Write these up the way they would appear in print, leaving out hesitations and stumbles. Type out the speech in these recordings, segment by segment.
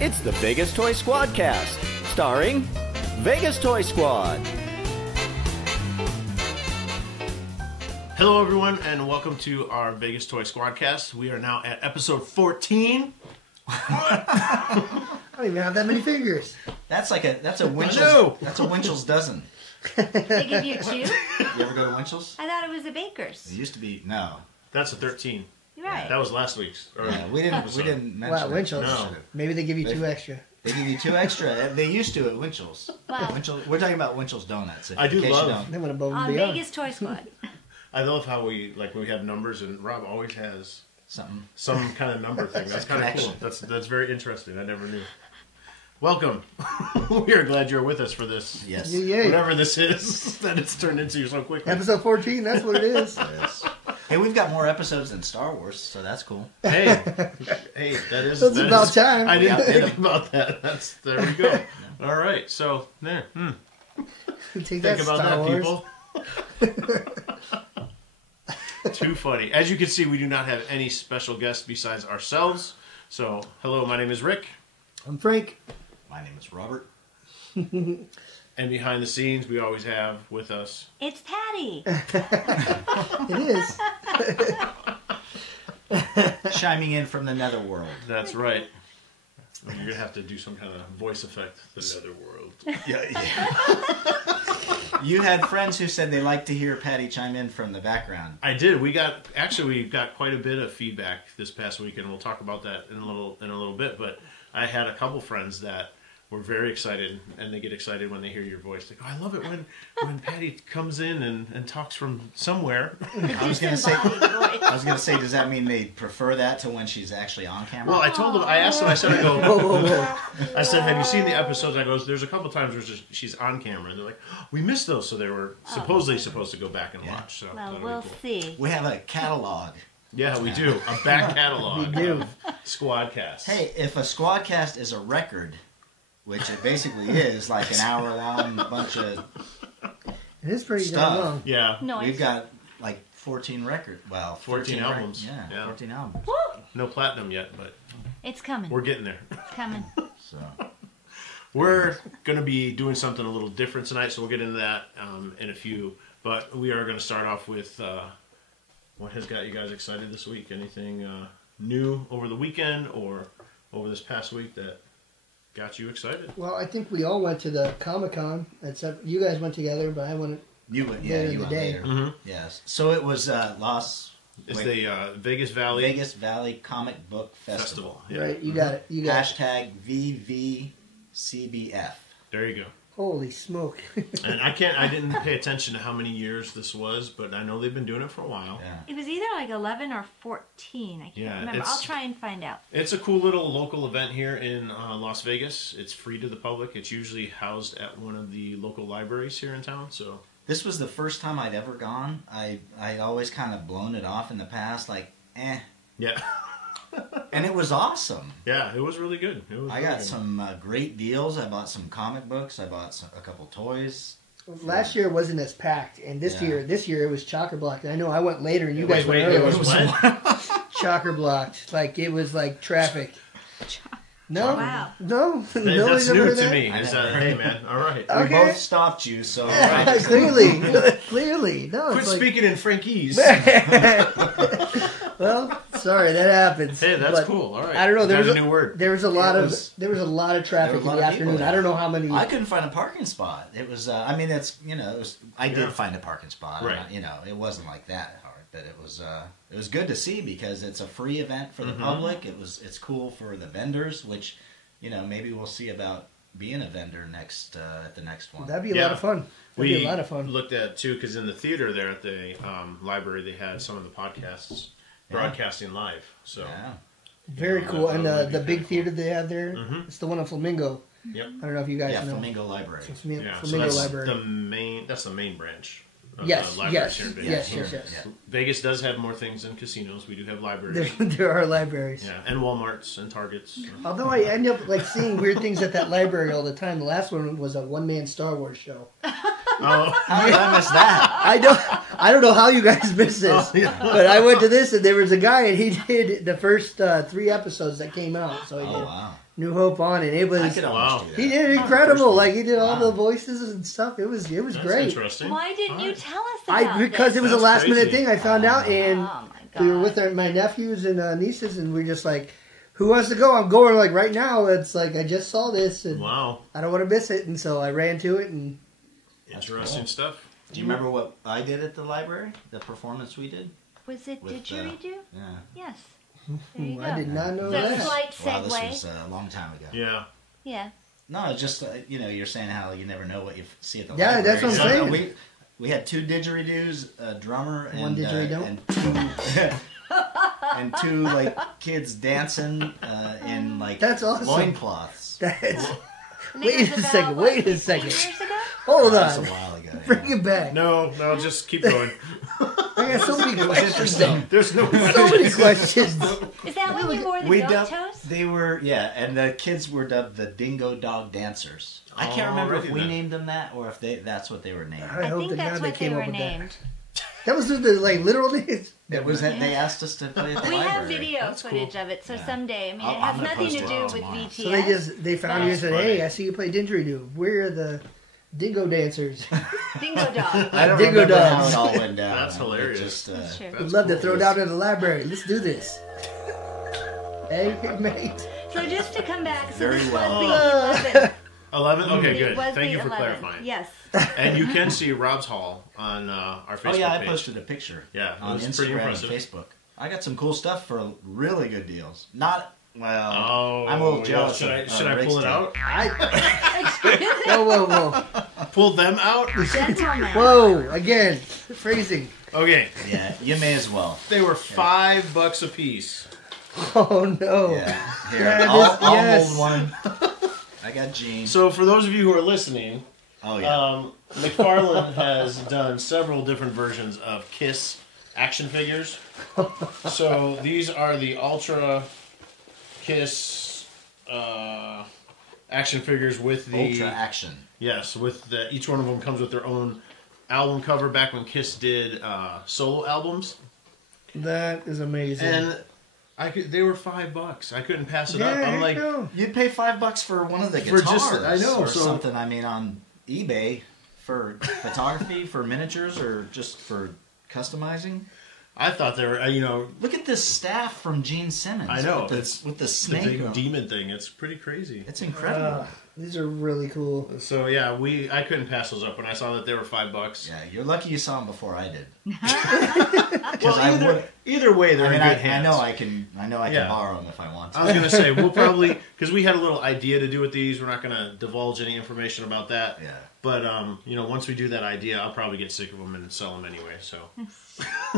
It's the Vegas Toy Squadcast, starring Vegas Toy Squad. Hello, everyone, and welcome to our Vegas Toy Squadcast. We are now at episode 14. I don't even have that many fingers. That's a Winchell's. That's a Winchell's dozen. They give you two? You ever go to Winchell's? I thought it was a baker's. It used to be no. That's a 13. You're right. That was last week's. Yeah, we didn't mention Wow, it. Winchell's. No. Maybe they give you two extra. They give you two extra. They used to at Winchell's. Wow. We're talking about Winchell's Donuts. I do love- They went above and On beyond. Vegas Toy Squad. I love how we have numbers, and Rob always has Something. some kind of number thing. That's kind of cool. Connection. That's very interesting. I never knew. Welcome. We are glad you're with us for this. Yes. Yay. Whatever this is that it's turned into so quickly. Episode 14, that's what it is. Yes. Hey, we've got more episodes than Star Wars, so that's cool. Hey, that is. That's about time. I didn't Yeah. think about that. There we go. All right, so there. Take that, Think about Star that, Wars. people. Too funny. As you can see, we do not have any special guests besides ourselves. So, hello, my name is Rick. I'm Frank. My name is Robert. And behind the scenes, we always have with us. It's Patti. It is. Chiming in from the netherworld. That's right. You're going to have to do some kind of voice effect. The netherworld. Yeah. You had friends who said they like to hear Patti chime in from the background. I did. We got quite a bit of feedback this past week, and we'll talk about that in a little bit. But I had a couple friends that were very excited, and they get excited when they hear your voice. They go, "I love it when Patti comes in and talks from somewhere." I was gonna say, does that mean they prefer that to when she's actually on camera? Well, I asked them. I said, Whoa. I said, "Have you seen the episodes?" I go, "There's a couple times where she's on camera," and they're like, oh, "We missed those," so they were supposedly supposed to go back and watch. So Well, that'll be we'll cool. see. We have a catalog. Yeah, we do a back catalog. We do. Of Squadcast. Hey, if a Squadcast is a record, which it basically is, like an hour-long bunch of It is pretty Stuff. damn long. Yeah, No, we've got like 14 14 albums. Yeah, Yeah. 14 albums. Woo! no platinum yet, but It's coming. we're getting there. It's coming. So We're going to be doing something a little different tonight, so we'll get into that in a few. But we are going to start off with what has got you guys excited this week? Anything new over the weekend or over this past week that got you excited? Well, I think we all went to the Comic-Con, except you guys went together, but I went you went, later in you the went day. later. Mm-hmm. Yes. So it was It's the Vegas Valley Vegas Valley Comic Book Festival. Yeah. Right, you got it. You got it. Hashtag VVCBF. There you go. Holy smoke. And I didn't pay attention to how many years this was, but I know they've been doing it for a while. Yeah. It was either like 11 or 14. I can't Yeah, remember. it's- I'll try and find out. It's a cool little local event here in Las Vegas. It's free to the public. It's usually housed at one of the local libraries here in town. So This was the first time I'd ever gone. I'd always kind of blown it off in the past, like, eh. yeah, And it was awesome. yeah, it was really good. It was I really got good. some great deals. I bought some comic books. I bought a couple toys. Last year wasn't as packed, and this Yeah. year it was chocker blocked. I know I went later, and you guys Wait, went it earlier. was what? Chocker blocked, like it was like traffic. No, Wow. no, Hey, nobody's that's ever new heard to that? me. I Is never that, heard hey of man, all right. Okay. We both stopped you, so clearly. No, Quit it's like, speaking in Frankese. well, sorry, that happens. Hey, that's But cool. All right, I don't know. Got There was a new word. There was a lot It of was- traffic in there were a lot the of people afternoon. there. I don't know how many. I couldn't find a parking spot. It was, I mean, it's, I Yeah. did find a parking spot. Right. It wasn't like that hard, but it was good to see because it's a free event for the public. It's cool for the vendors, which, maybe we'll see about being a vendor next, at the next one. That'd be a lot of fun. That'd be a lot of fun. Looked at too because in the theater there at the library they had some of the podcasts broadcasting live. So Yeah. Very Yeah, cool. that And would be the big kinda theater they have there, Mhm. it's the one in Flamingo. yep. I don't know if you guys Yeah, know. Flamingo Library. It's Flamingo, Yeah, so Flamingo that's Library. That's the main branch. Of Yes, the libraries yes, here in Vegas. yes, Here, yes, yes. yeah. Vegas does have more things than casinos. We do have libraries. There are libraries. Yeah, and Walmarts and Targets. So. Although I end up like seeing weird things at that library all the time. The last one was a one-man Star Wars show. Oh, How did I miss that? I don't know how you guys missed this, but I went to this and there was a guy and he did the first 3 episodes that came out. So he did Wow. New Hope on, and it I was could almost do that. he did incredible. First Like he did all Wow. the voices and stuff. It was that's great. interesting. Why didn't you tell us about Because this? it was a That's last minute crazy. thing. I found out, and Oh my god. we were with my nephews and nieces, and we are just like, "Who wants to go?" I'm going like right now. It's like I just saw this, and Wow, I don't want to miss it, and so I ran to it, and interesting cool. stuff. Do you remember what I did at the library? The performance we did? Was it With, didgeridoo? Yeah. Yes. There you go. I did not know So that. slight Wow, this segue. was a long time ago. Yeah. Yeah. No, it's just, you're saying how you never know what you see at the Yeah, library. that's what I'm So, saying. We had 2 didgeridoos, a drummer, One and didgeridoo? and 2 and 2 like kids dancing in like That's awesome. loincloths. That's, I think it Wait was a about, second, what, wait a 15 second. years ago? hold That's a on, while ago. bring it back. No, just keep going. I got so many questions. Though. There's no. So many questions. Is that when you wore the We goat dubbed, toes? they were, yeah, and the kids were dubbed the Dingo Dancers. I can't remember if Alrighty we then. named them that or if that's what they were named. I I hope think to that's God they what they came were up with named. that was just the like literal names. It was that they asked us to play at the We have library. video That's footage cool. of it, so Yeah. someday. I mean, it I'm has gonna nothing post to it do with tomorrow. VTS. So they found you and said, That's "Hey, funny. I see you play didgeridoo. Where are the Dingo Dancers? Dingo Dog. I don't Dingo remember how dogs. it all went down. That's hilarious. It just, That's true. I'd That's love to cool. throw down in the library. Let's do this." Hey, mate. So just to come back, so Very this well. was the 11th. 11. Okay, It good. was Thank the you for 11th. clarifying. Yes. And you can see Rob's haul on our Facebook Oh yeah, I page. posted a picture. Yeah, it on was pretty Instagram and impressive. Facebook. I got some cool stuff for really good deals. Not well. Oh, I'm a little yeah. jealous. Should of, I Rick's pull it deal. out? Whoa. Pull them out? Gentlemen. Whoa, again. Phrasing. Okay, Yeah, you may as well. they were $5 a piece. Oh, no. Yeah, here. Yeah, I'll yes. hold one. I got Gene. So for those of you who are listening, Oh yeah. McFarlane has done several different versions of Kiss action figures. So these are the Ultra Kiss action figures with the Ultra action. yes, with the each one of them comes with their own album cover. Back when Kiss did solo albums, That is amazing. and they were $5. I couldn't pass it up. yeah, I'm like, no. You'd pay $5 for one of the For guitars. just- I know, or so- something. I mean, on eBay for photography, for miniatures, or just for customizing. I thought they were, Look at this staff from Gene Simmons. I know, with the the snake. big demon thing. It's pretty crazy. It's incredible. These are really cool. So yeah, I couldn't pass those up when I saw that they were $5. Yeah, you're lucky you saw them before I did. Well, either way, they're I mean, in good I hands. know I can Yeah. borrow them if I want to. I was gonna say we'll probably because we had a little idea to do with these. We're not gonna divulge any information about that. Yeah. But once we do that idea, I'll probably get sick of them and sell them anyway. So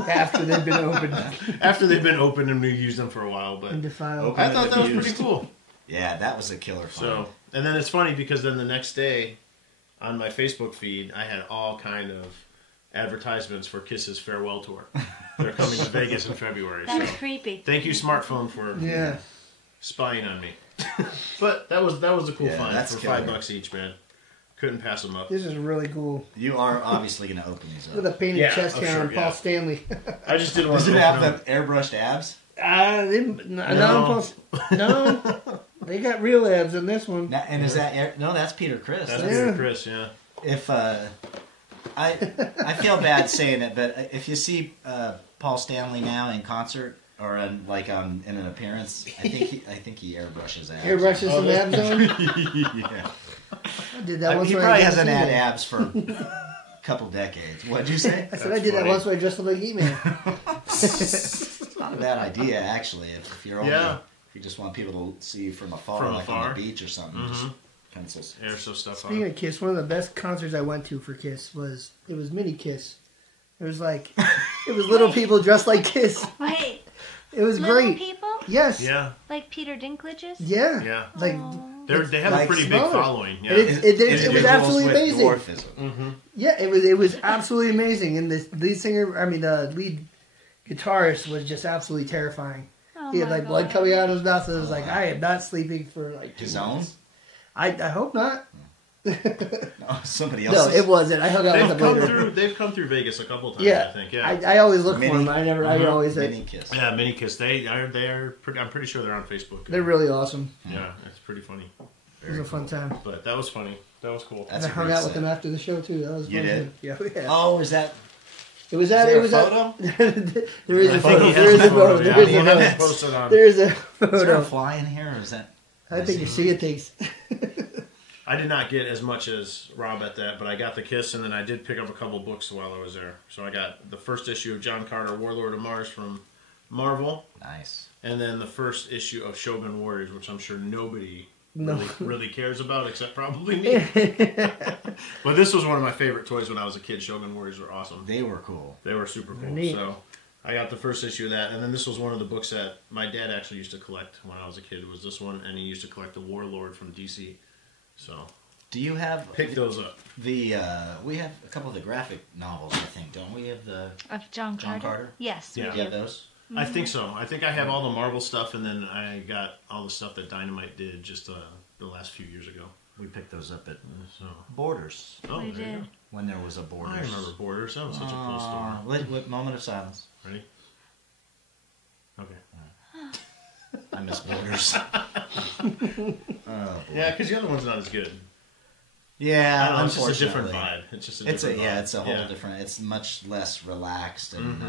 After they've been opened after they've been opened and we've used them for a while, but and defiled. I thought that was Used. pretty cool. Yeah, that was a killer find. So and then it's funny because then the next day on my Facebook feed, I had all kind of advertisements for Kiss's farewell tour. They're coming to Vegas in February. That's So creepy. thank you, smartphone, for Yeah. spying on me. But that was a cool Yeah, find that's for killer. $5 each, man. Couldn't pass them up. This is really cool. You are obviously going to open these With a up. painted Yeah, chest I'm hair sure, on Paul yeah. Stanley. I just didn't want Does to it have open them. the airbrushed abs? No, they got real abs in this one. And is that no? That's Peter Criss. That's Yeah. Peter Criss, yeah. If I feel bad saying it, but if you see Paul Stanley now in concert or in an appearance, I think he airbrushes abs. Hairbrushes some abs on. Yeah. I did that once He when I probably dressed hasn't up had like abs for a couple decades. What'd you say? I said I did that funny. once when I dressed up like E-Man. It's not a bad idea, actually. If you're only, Yeah. if you just want people to see you from afar, From like afar. on the beach or something, just pencils. Air stuff Speaking on. of Kiss, one of the best concerts I went to for Kiss was mini Kiss. It was little people dressed like Kiss. Wait, It was little great. people? Yes. Yeah, Like Peter Dinklage's? Yeah. yeah. Like They have a like pretty big smaller. following. Yeah. And it was Individuals absolutely with amazing. dwarfism. Yeah, it was absolutely amazing. And the lead guitarist was just absolutely terrifying. Oh He had my like blood God. coming out of his mouth. So it was like I am not sleeping for like 2 His own? months. I hope not. Oh, somebody else. No, it wasn't. I hung out with them. They've come through Vegas a couple times. Yeah, I think. Yeah, I always look for them. I always. Mini Kiss. Yeah, Mini Kiss. They are. I'm pretty sure they're on Facebook. They're really awesome. Yeah, it's pretty funny. It was a fun time. But that was funny. That was cool. And I hung out with them after the show too. That was fun. You did? Yeah. Yeah. Oh, is that? It was that. Is It was there a that. photo? There is a I think photo. he There has is a a photo. photo. There Yeah, is he a has photo. it posted on. There is a Is there a photo. fly in here, or is that? I think you see it takes. I did not get as much as Rob at that, but I got the Kiss, and then I did pick up a couple books while I was there. So I got the first issue of John Carter, Warlord of Mars from Marvel, Nice. and then the first issue of Shogun Warriors, which I'm sure nobody No. really cares about except probably me. But this was one of my favorite toys when I was a kid. Shogun Warriors were awesome. They were cool. They were super cool. Neat. So I got the first issue of that, and then this was one of the books that my dad actually used to collect when I was a kid. Was this one, and he used to collect the Warlord from DC. So Do you have pick those up. the? We have a couple of the graphic novels, I think, don't we? Have the? Of John John Carter? Carter? Yes. Yeah. Do you have those? I think so. I think I have all the Marvel stuff, and then I got all the stuff that Dynamite did just the last few years ago. We picked those up at So, Borders oh, We there you did. go. when there was a Borders. I remember Borders. That was such a cool store. With moment of silence. Ready? Okay. I miss Borders. Yeah, because the other one's not as good. Yeah, I don't know, it's just a unfortunately. different vibe. It's just a It's different vibe. it's a whole different. It's much less relaxed and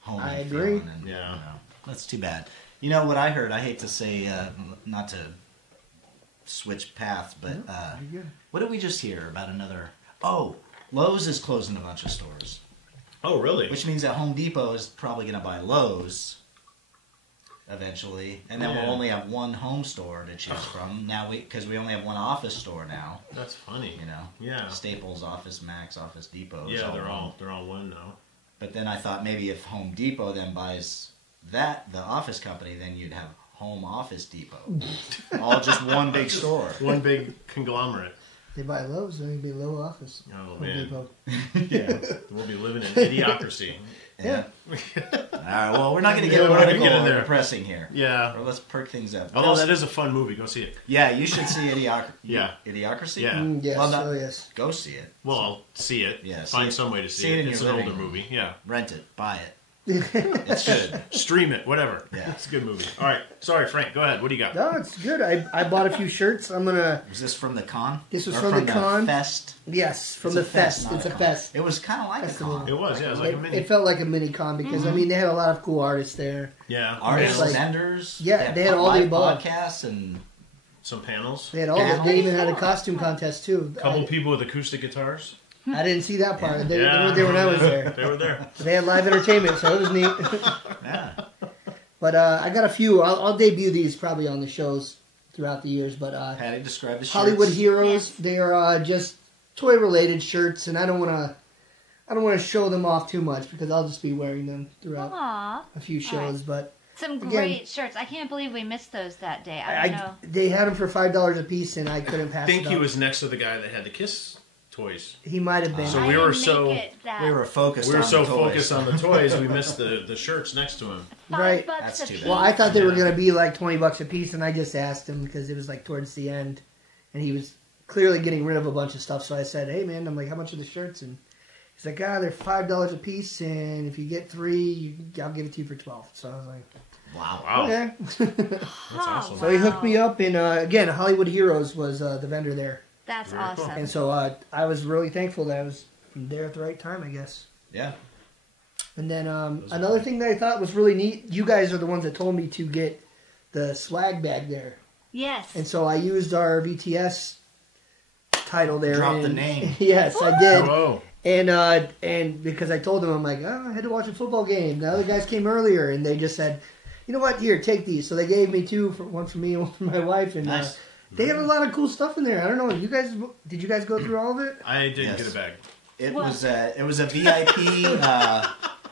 homey. I agree. feeling and, Yeah. that's too bad. You know what I heard? I hate to say, not to switch paths, but what did we just hear about another? Oh, Lowe's is closing a bunch of stores, Oh, really? which means that Home Depot is probably going to buy Lowe's eventually, and then Yeah. we'll only have one home store to choose from now. Because we only have one office store now. That's funny. You know, Yeah. Staples, Office Max, Office Depot. is Yeah, they're one. all one now. But then I thought maybe if Home Depot then buys the office company, then you'd have Home Office Depot. All just one big store. One big conglomerate. They buy Lowe's, then it'd be Low Office. Oh Home man. Depot. Yeah. We'll be living in idiocracy. Yeah. All right, well, we're not going to get Yeah, we're not gonna political get in or there. depressing here. Yeah. Or let's perk things up. Although that is a fun movie. Go see it. Yeah, you should see Yeah. Idiocracy? Yeah. Yes, Well, not- oh yes. Go see it. Well, see it. Yeah, see Find it. some way to see See it it. in It's your an older living room. movie. Yeah. Rent it. Buy it. It's good. Stream it. Whatever. Yeah. It's a good movie. All right. Sorry, Frank. Go ahead. What do you got? No, it's good. I bought a few shirts. I'm gonna. Was this from the con? This was Or from the con. Fest? Yes, from It's the a fest, fest. not It's a con. fest. It was kind of like Festival. a con. It was. Yeah. It was like a mini. It felt like a mini con because I mean they had a lot of cool artists there. Yeah. Artists, Like- vendors. Yeah, they had all the live above. podcasts and Some panels. They had all. They even had a costume contest too. Couple people with acoustic guitars. I didn't see that part. They Yeah. were there when I was there. They were there. They had live entertainment, so it was neat. yeah. But I got a few. I'll debut these probably on the shows throughout the years. But Patty described the shirts. Hollywood Heroes. Yes. They are just toy related shirts, and I don't want to show them off too much because I'll just be wearing them throughout Aw. a few shows. But Some Again- great shirts. I can't believe we missed those that day. I don't know. they had them for $5 a piece, and I couldn't pass. I think it he up. was next to the guy that had the Kiss toys. He might have been. So I we didn't were make so- it that We were focused We were on so the toys. focused on the toys, we missed the shirts next to him. Right. $5 That's a too piece. bad. Well, I thought they were Yeah. going to be like $20 a piece, and I just asked him because it was like towards the end, and he was clearly getting rid of a bunch of stuff. So I said, "Hey, man," I'm like, "How much are the shirts?" And he's like, "They're $5 a piece, and if you get 3, I'll give it to you for 12." So I was like, Wow. Wow. "Okay." That's awesome. So he hooked me up, and again, Hollywood Heroes was the vendor there, That's Very cool. awesome. and so I was really thankful that I was there at the right time, I guess. Yeah. And then another thing that I thought was really neat, you guys are the ones that told me to get the swag bag there. Yes. And so I used our VTS title there. Drop and, the name. Yes, I did. Whoa. And because I told them, I'm like, I had to watch a football game. The other guys came earlier, and they just said, you know what, here, take these. So they gave me 2, one for me and one for my wife. And Nice. they had a lot of cool stuff in there. I don't know, did you guys go through all of it? I didn't Yes. get a bag. It Well- was a VIP.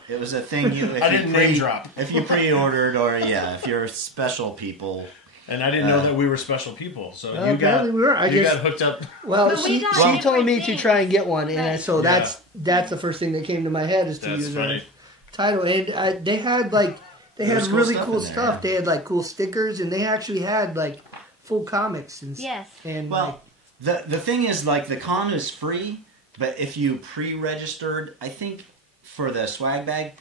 It was a thing you. If I you didn't name drop. If you pre-ordered, or if you're special people. And I didn't know that we were special people. So Well, you got apparently we were. I you just- got hooked up. Well, But we she got told different me to things. try and get one, and Right. so that's the first thing that came to my head is to That's use funny. a title. And they had There's cool really stuff cool in there, stuff. yeah. They had like cool stickers, and they actually had like full comics and Yes. And Well, The thing is, like, the con is free, but if you pre-registered, I think for the swag bag,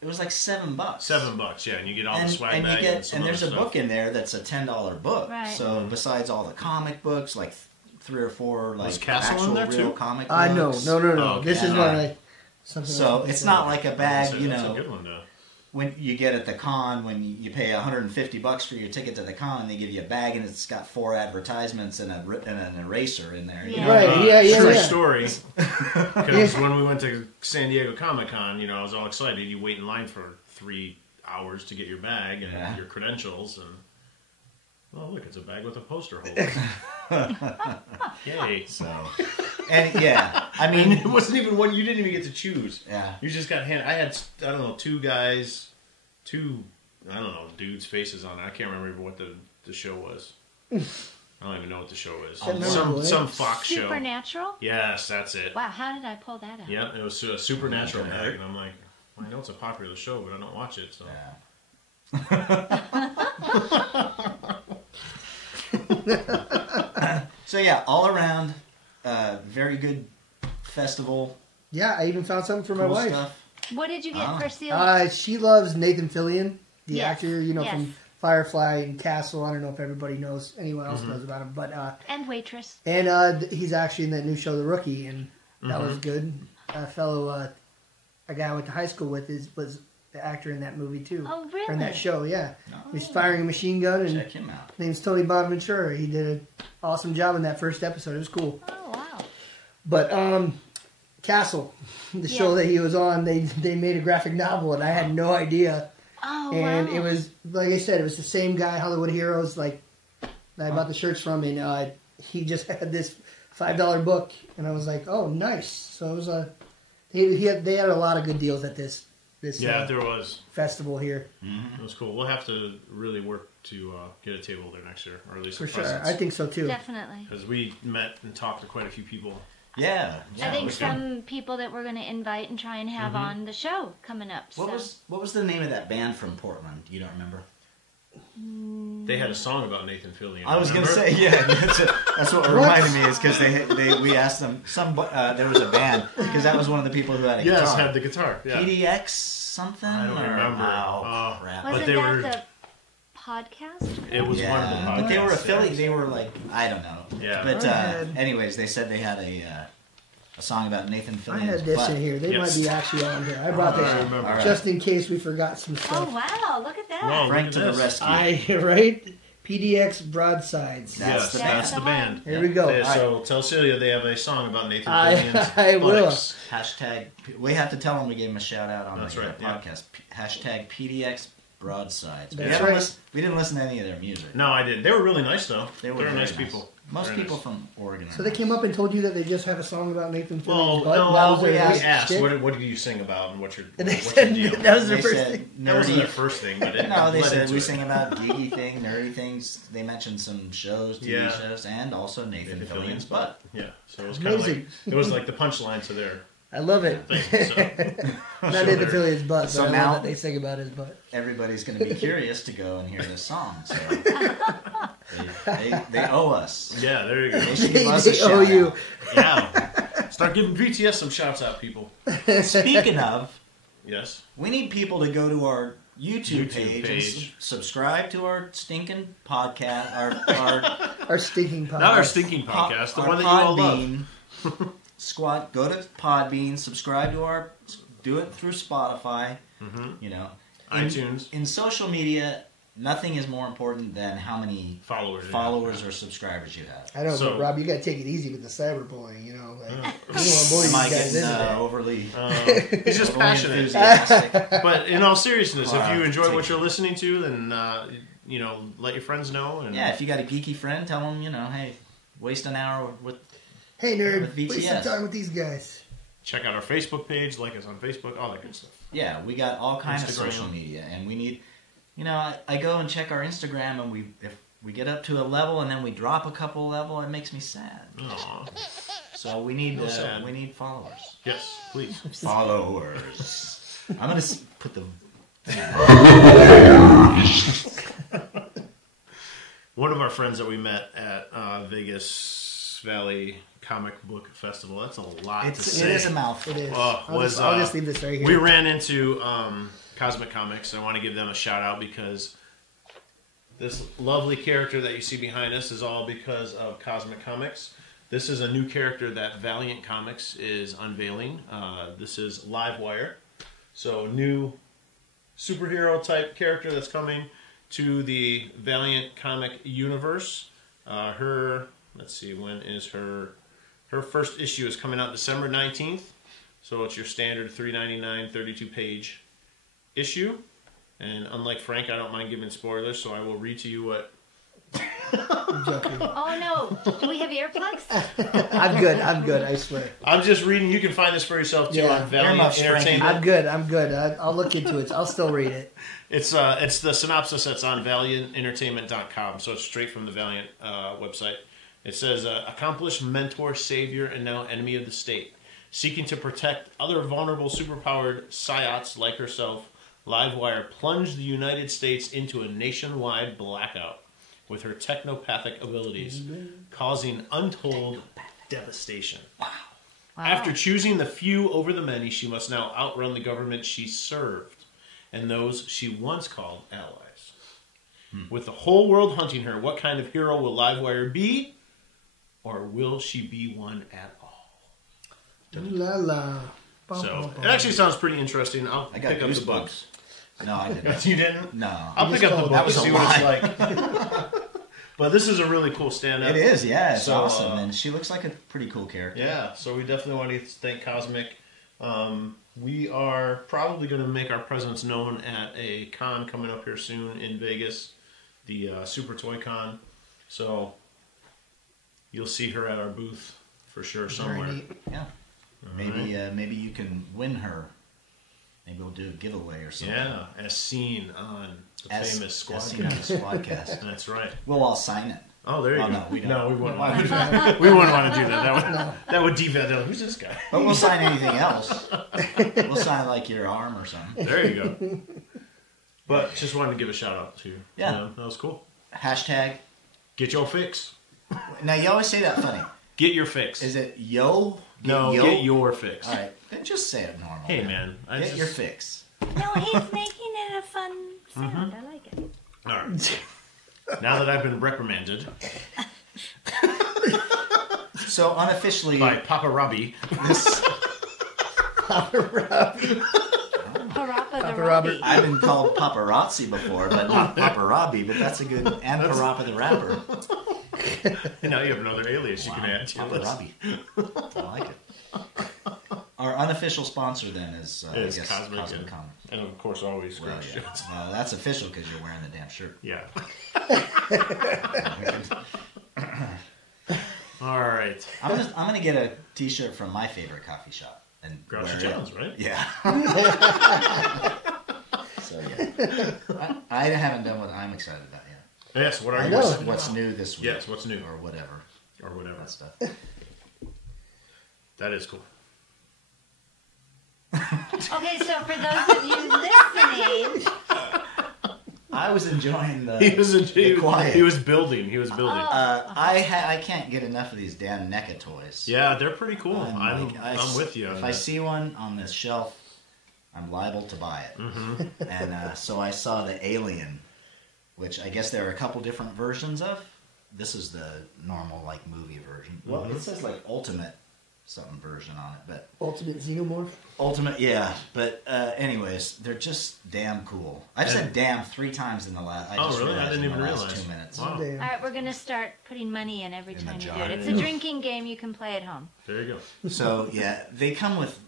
it was like $7. $7, yeah, and you get all the swag bag and there's a book in there that's a $10 book. Right. So besides all the comic books, like 3 or 4 like Castle actual in there real too? comic No. books. Oh, okay. This is what I... So it's not like a bag, you That's know. a good one, though. When you get at the con, when you pay $150 for your ticket to the con, they give you a bag and it's got 4 advertisements and an eraser in there. You know? Right, True story. Because when we went to San Diego Comic-Con, you know, I was all excited. You wait in line for 3 hours to get your bag and your credentials, and oh look, it's a bag with a poster holder. Yay! So, and yeah, I mean, it wasn't even one you didn't even get to choose. Yeah, you just got handed. I had, I don't know, 2 dudes' faces on it. I can't remember what the show was. I don't even know what the show is. Some Fox show. Supernatural? Yes, that's it. Wow, how did I pull that out? Yeah, it was a Supernatural bag, and I'm like, well, I know it's a popular show, but I don't watch it, so. Yeah. So yeah, all around, very good festival. Yeah, I even found something for my wife. Stuff. What did you get for Seal? She loves Nathan Fillion, the actor, you know, from Firefly and Castle. I don't know if everybody knows, anyone else knows about him, but and Waitress. And he's actually in that new show, The Rookie, and that was good. A guy I went to high school with was the actor in that movie too. Oh, really? Or in that show, yeah. Oh. He's firing a machine gun, and check him out. His name's Tony Bonaventura. He did an awesome job in that first episode. It was cool. Oh, wow. But Castle, the show that he was on, they made a graphic novel, and I had no idea. Oh, and wow. it was, like I said, it was the same guy, Hollywood Heroes, like that I bought the shirts from, and he just had this $5 book, and I was like, oh, nice. So it was they had a lot of good deals at this there was festival here. It was cool. We'll have to really work to get a table there next year, or at least for sure. I think so too. Definitely, because we met and talked to quite a few people. Yeah, I think some people that we're going to invite and try and have on the show coming up. What was the name of that band from Portland? You don't remember? They had a song about Nathan Fillion. I was going to say, yeah, that's what reminded me, is because we asked them, there was a band, because that was one of the people who had a guitar. Yes, had the guitar. Yeah. PDX something? I don't remember. Oh, crap. Was it the podcast? It was one of the podcasts. But they were affiliated, they were like, I don't know. Yeah. But anyways, they said they had a song about Nathan Fillion. I had this in here. They might be actually on here. I brought this just in case we forgot some stuff. Oh, wow. Look at that. Whoa, Frank to the rescue. Right? PDX Broadsides. That's the band. Here we go. So tell Celia they have a song about Nathan Fillion's I will. Hashtag, we have to tell them we gave him a shout out on the podcast. Yeah. Hashtag PDX Broadsides. That's right. We didn't listen to any of their music. No, I didn't. They were really nice, though. They were nice people. Most people from Oregon. So they came up and told you that they just have a song about Nathan Fillion's butt? No, we asked, what did you sing about, and what's your deal? That was the first thing. That wasn't their first thing, but they said we sing about geeky things, nerdy things. They mentioned some shows, TV shows, and also Nathan Fillion's butt. Yeah, so it was kind of like, it was like the punchline to their I love it. Not Nathan Fillion's butt, but I love that they sing about his butt. Everybody's going to be curious to go and hear this song. So they owe us. Yeah, there you go. They should give us a They owe you. Yeah. Start giving VTS some shouts out, people. Speaking of, yes, we need people to go to our YouTube page. And subscribe to our stinking podcast. Our stinking podcast. Not our stinking podcast, the one that you all love. Squad, go to Podbean, subscribe to do it through Spotify, you know. iTunes. In social media, nothing is more important than how many followers or subscribers you have. I know, but Rob, you got to take it easy with the cyberbullying, you know. Like, you don't want to bully these guys into that. Overly... he's just passionate. But in all seriousness, if you enjoy what you're listening to, then, you know, let your friends know. And yeah, if you got a geeky friend, tell them, you know, hey, waste an hour with... Hey, nerd, waste some time with these guys. Check out our Facebook page, like us on Facebook, all that good stuff. Yeah, we got all kinds of social media, and we need, you know, I go and check our Instagram, and if we get up to a level and then we drop a couple level, it makes me sad. Aww. So we need followers. Yes, please. Followers. I'm gonna put the. One of our friends that we met at Vegas Phoenix Valley Comic Book Festival. That's a lot to It say. is a mouthful. It is. I'll just leave this right here. We ran into Cosmic Comics. I want to give them a shout out because this lovely character that you see behind us is all because of Cosmic Comics. This is a new character that Valiant Comics is unveiling. This is Livewire. So new superhero type character that's coming to the Valiant comic universe. Let's see, when is her first issue is coming out December 19th. So it's your standard $3.99 32-page issue. And unlike Frank, I don't mind giving spoilers, so I will read to you what... Oh no! Do we have earplugs? I'm good, I swear. I'm just reading. You can find this for yourself too on Valiant earmuffs, Entertainment. I'm good. I'll look into it. I'll still read it. It's the synopsis that's on ValiantEntertainment.com, so it's straight from the Valiant website. It says, accomplished mentor, savior, and now enemy of the state. Seeking to protect other vulnerable superpowered psiots like herself, Livewire plunged the United States into a nationwide blackout with her technopathic abilities, causing untold devastation. Wow. After choosing the few over the many, she must now outrun the government she served and those she once called allies. With the whole world hunting her, what kind of hero will Livewire be? Or will she be one at all? La la. So, it actually sounds pretty interesting. I'll I got pick up the goosebumps. books. No, I didn't. You didn't? No. I'll pick up the book That and was a see what it's lie. like. But this is a really cool stand-up. It is, yeah. It's So, awesome. And she looks like a pretty cool character. Yeah, so we definitely want to thank Cosmic. We are probably going to make our presence known at a con coming up here soon in Vegas, the Super Toy Con. So you'll see her at our booth for sure somewhere. Yeah. Maybe you can win her. Maybe we'll do a giveaway or something. Yeah, as seen on the famous Squadcast. As seen on the Squadcast. That's right. We'll all sign it. Oh, there you go. No, we don't. No, we wouldn't want to do that. We wouldn't want to do that. That would devalue. Who's this guy? But we'll sign anything else. We'll sign like your arm or something. There you go. But just wanted to give a shout out to you. Yeah. That was cool. Hashtag. Get your fix. Now, you always say that funny. Get your fix. Is it yo? No, yo? get your fix. All right. Then just say it normal. Hey, man. Get your fix. No, he's making it a fun sound. I like it. All right. Now that I've been reprimanded So, unofficially... by Papa Robbie. This... Parappa the Robbie. I've been called paparazzi before, but not Papa Robbie, but that's a good... And Parappa the Rapper. Now you have another alias you can add to Papa this. Robbie. I like it. Our unofficial sponsor then is, I Is guess, Cosmic Cosmic Comics. And of course, always Well, Scratch yeah. Shots. No, that's official because you're wearing the damn shirt. Yeah. All right. I'm gonna get a T-shirt from my favorite coffee shop and Grouchy wear Jones, it. right? Yeah. So yeah, I haven't done what I'm excited about yet. Yes, what are I you know. excited What's about? new this week? Yes, what's new? Or whatever. Or whatever. That stuff. That is cool. Okay, so for those of you listening, I was enjoying the, He was quiet. He was building. He was building. I can't get enough of these damn NECA toys. Yeah, they're pretty cool. I'm I'm with you. If I see one on this shelf, I'm liable to buy it. Mm-hmm. And so I saw the Alien, which I guess there are a couple different versions of. This is the normal like movie version. Well, it says like Ultimate something version on it, but Ultimate Xenomorph. Ultimate, yeah. But anyways, they're just damn cool. I've said "damn" 3 times in the last. I just really? I realized didn't in even the last realize. 2 minutes. Wow. Damn. all right, we're gonna start putting money in every In the time you do jar. it. It's a drinking game you can play at home. There you go. So yeah, they come with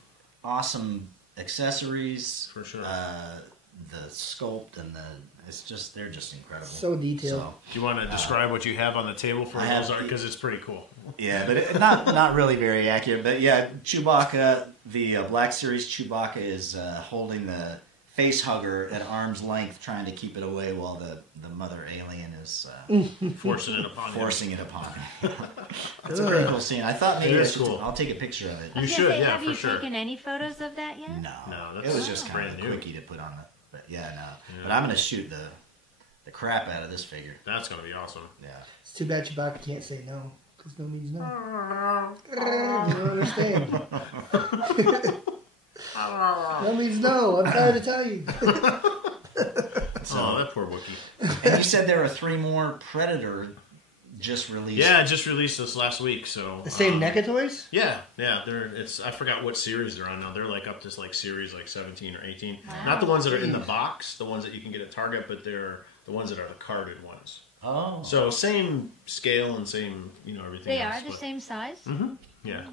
awesome accessories. For sure. The sculpt and they're just incredible. So detailed. Do you want to describe what you have on the table for I have those? Because it's pretty cool. Yeah, but not really very accurate. But yeah, Chewbacca, the Black Series Chewbacca is holding the face hugger at arm's length, trying to keep it away while the mother alien is Forcing it upon forcing it upon him. It's a pretty cool scene. I thought maybe It I is should. cool. I'll take a picture of it. I was should, gonna say, yeah, have for you sure. taken any photos of that yet? No, that's it was just kind of brand a new. quickie to put on it. But yeah, no. But I'm gonna shoot the crap out of this figure. That's going to be awesome. Yeah. It's too bad Chewbacca can't say no. Because no means no. You don't understand. No means no. I'm trying to tell you. Oh, that poor Wookiee. And you said there are 3 more Predator just released. Yeah, just released this last week. So The same NECA toys? Yeah. I forgot what series they're on now. They're like up to like series like 17 or 18. Wow. Not the ones that are in the box, the ones that you can get at Target, but they're the ones that are the carded ones. Oh. So same scale and same, everything. They else, are the same size? Mm-hmm. Yeah.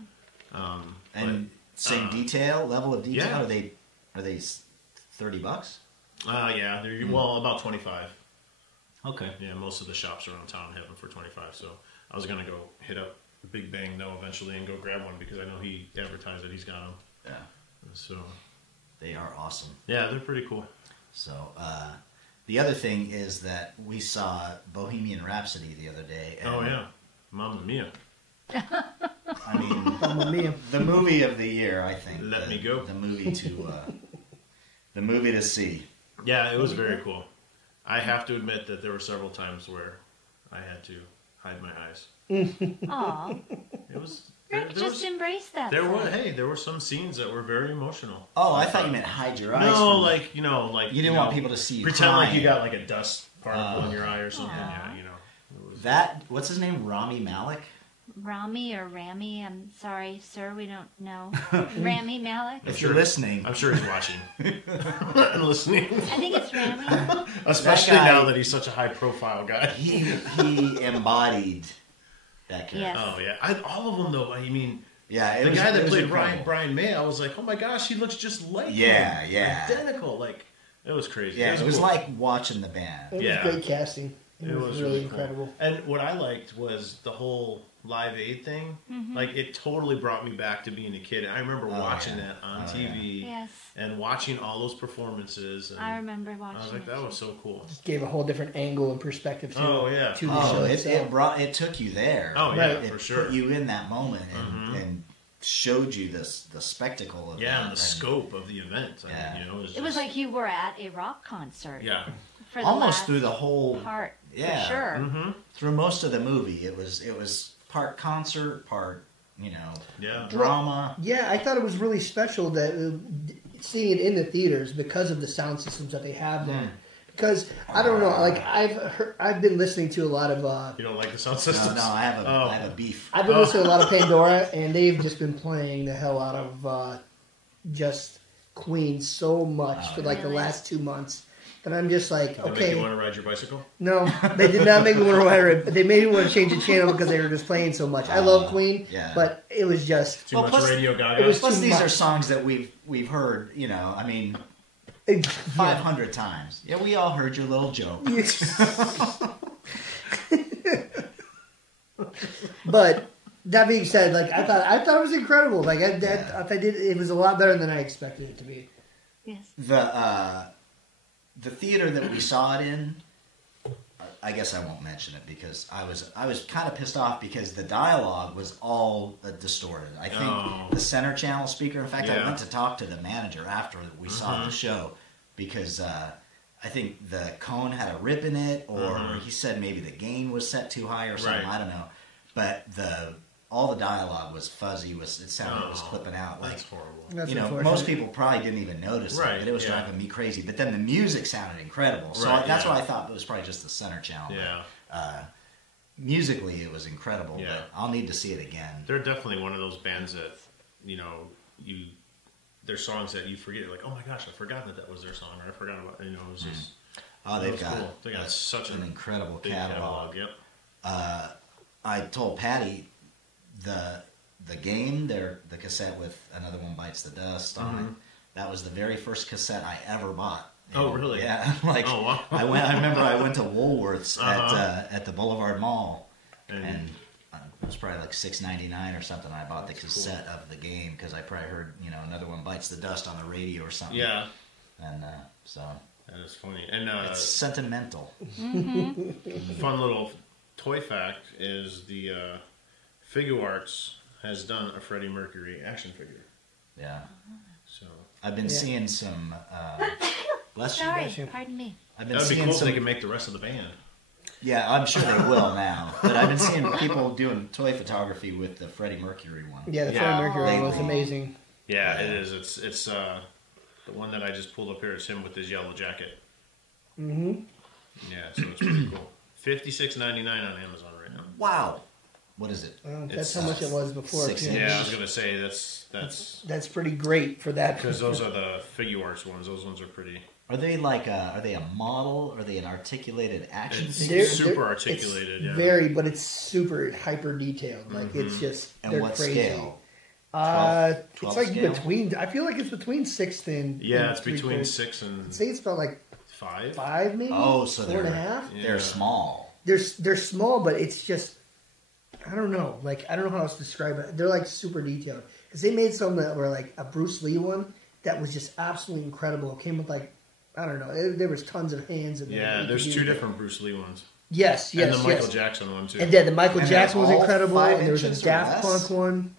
And same detail, level of detail. Yeah. Are they $30? Yeah. They're about 25. Okay. Yeah, most of the shops around town have them for 25. So I was gonna go hit up Big Bang though eventually and go grab one because I know he advertised that he's got them. Yeah. So They are awesome. yeah, they're pretty cool. So the other thing is that we saw Bohemian Rhapsody the other day. And, Oh yeah, Mamma Mia. I mean, Mamma mia. the movie of the year, I think. Let me go. The movie to see. Yeah, it was very cool. I have to admit that there were several times where I had to hide my eyes. Aw. It was Rick, just embrace that. there were some scenes that were very emotional. Oh, I thought you meant hide your eyes. No, from- like you didn't want people to see you pretend like you crying. got like a dust particle in your eye or something. Aw. Yeah, it was, That, what's his name? Rami Malek? Rami or Rami, I'm sorry, sir, we don't know. Rami Malek? If you're listening. I'm sure he's watching and listening. I think it's Rami. Especially That guy- now that he's such a high profile guy. He embodied that character. Yes. Oh yeah, all of them though. I mean, Yeah, the guy that played incredible. Brian May, I was like, oh my gosh, he looks just like Yeah, him. yeah. Identical. Like, it was crazy. Yeah, it was cool. like watching the band. It was Yeah. great casting. It, was really cool. incredible. And what I liked was the whole Live Aid thing. Like, it totally brought me back to being a kid. I remember watching that on TV Yes. and watching all those performances. And I remember watching I was like, it that too. was so cool. Just gave a whole different angle and perspective to, Oh, yeah. to the Oh, show it itself. it took you there. Oh, yeah, Right. for It sure. put you in that moment and showed you the spectacle of Yeah, that. and the scope of the event. I mean, It was like you were at a rock concert. Yeah. For the almost last through the whole part. Yeah. For sure. Mm-hmm. through most of the movie. It was part concert, part Yeah. drama. Yeah, I thought it was really special that seeing it in the theaters because of the sound systems that they have there. Because I don't know, like I've been listening to a lot of. You don't like the sound No, systems? I have a beef. I've been listening to a lot of Pandora, and they've just been playing the hell out of just Queen so much for like the Really? last 2 months. And I'm just like, Did they make okay, you want to ride your bicycle? no, they did not make me want to ride it. They made me want to change the channel because they were just playing so much. I love Queen, yeah. but it was just Too much plus- Radio Gaga? it was Plus, too these much. are songs that we've heard. I mean, 500 times. Yeah, we all heard your little joke. But that being said, like I thought it was incredible. Like I did, it was a lot better than I expected it to be. Yes. The theater that we saw it in, I guess I won't mention it because I was kind of pissed off because the dialogue was all distorted. I think the center channel speaker. In fact, I Yeah. went to talk to the manager after we saw the show because I think the cone had a rip in it, or he said maybe the gain was set too high or something. Right. I don't know, but all the dialogue was fuzzy. It sounded it was clipping out. Like That's horrible. That's most unfortunate. people probably didn't even notice Right, it, but it was yeah. driving me crazy. But then the music sounded incredible, so Right, that's yeah. why I thought it was probably just the center channel. Yeah. But, musically, it was incredible. Yeah. But I'll need to see it again. They're definitely one of those bands that, their songs that you forget. Like, oh my gosh, I forgot that was their song, or I forgot about, it was just. Oh, it they've was got cool. They got such an incredible big catalog. Yep. I told Patti the game, the cassette with Another One Bites the Dust on it. That was the very first cassette I ever bought. Oh, really? Yeah. Like, Oh, wow. I remember I went to Woolworths at the Boulevard Mall, and it was probably like $6.99 or something. I bought the cassette of the game because I probably heard Another One Bites the Dust on the radio or something. Yeah. And so That is funny. And it's sentimental. fun little toy fact is the Figure Arts has done a Freddie Mercury action figure. Yeah. So I've been seeing some. Bless you. Sorry, Bless you. pardon me. I've been that would be seeing cool if some. they could make the rest of the band. Yeah, I'm sure they will now. But I've been seeing people doing toy photography with the Freddie Mercury one. Yeah, the Freddie Mercury one was Lately. amazing. Yeah, it is. It's the one that I just pulled up here is him with his yellow jacket. Mm-hmm. Yeah, so it's pretty cool. $56.99 on Amazon right now. Wow. What is it? That's how much it was before. 6 too. Yeah, I was gonna say that's pretty great for that. because those are the figure arts ones. Those ones are pretty. Are they are they a model? Are they an articulated action It's figure? super articulated. It's Yeah. very, but it's super hyper detailed. Like it's just And they're what crazy. scale? It's 12 like scale? between. I feel like it's between 6 and Yeah, and it's between 3/4. 6 and I'd say it's about like 5. 5 maybe. Oh, so 4.5. Yeah. they're small. They're small, but it's just I don't know. Like I don't know how else to describe it. They're like super detailed because they made some that were like a Bruce Lee one that was just absolutely incredible. It came with like I don't know. There was tons of hands. And Yeah, there's 2 different Bruce Lee ones. Yes, And the Michael yes. Jackson one too. And then the Michael And Jackson they're was all incredible. 5 And there was inches a or Daft less? Punk one.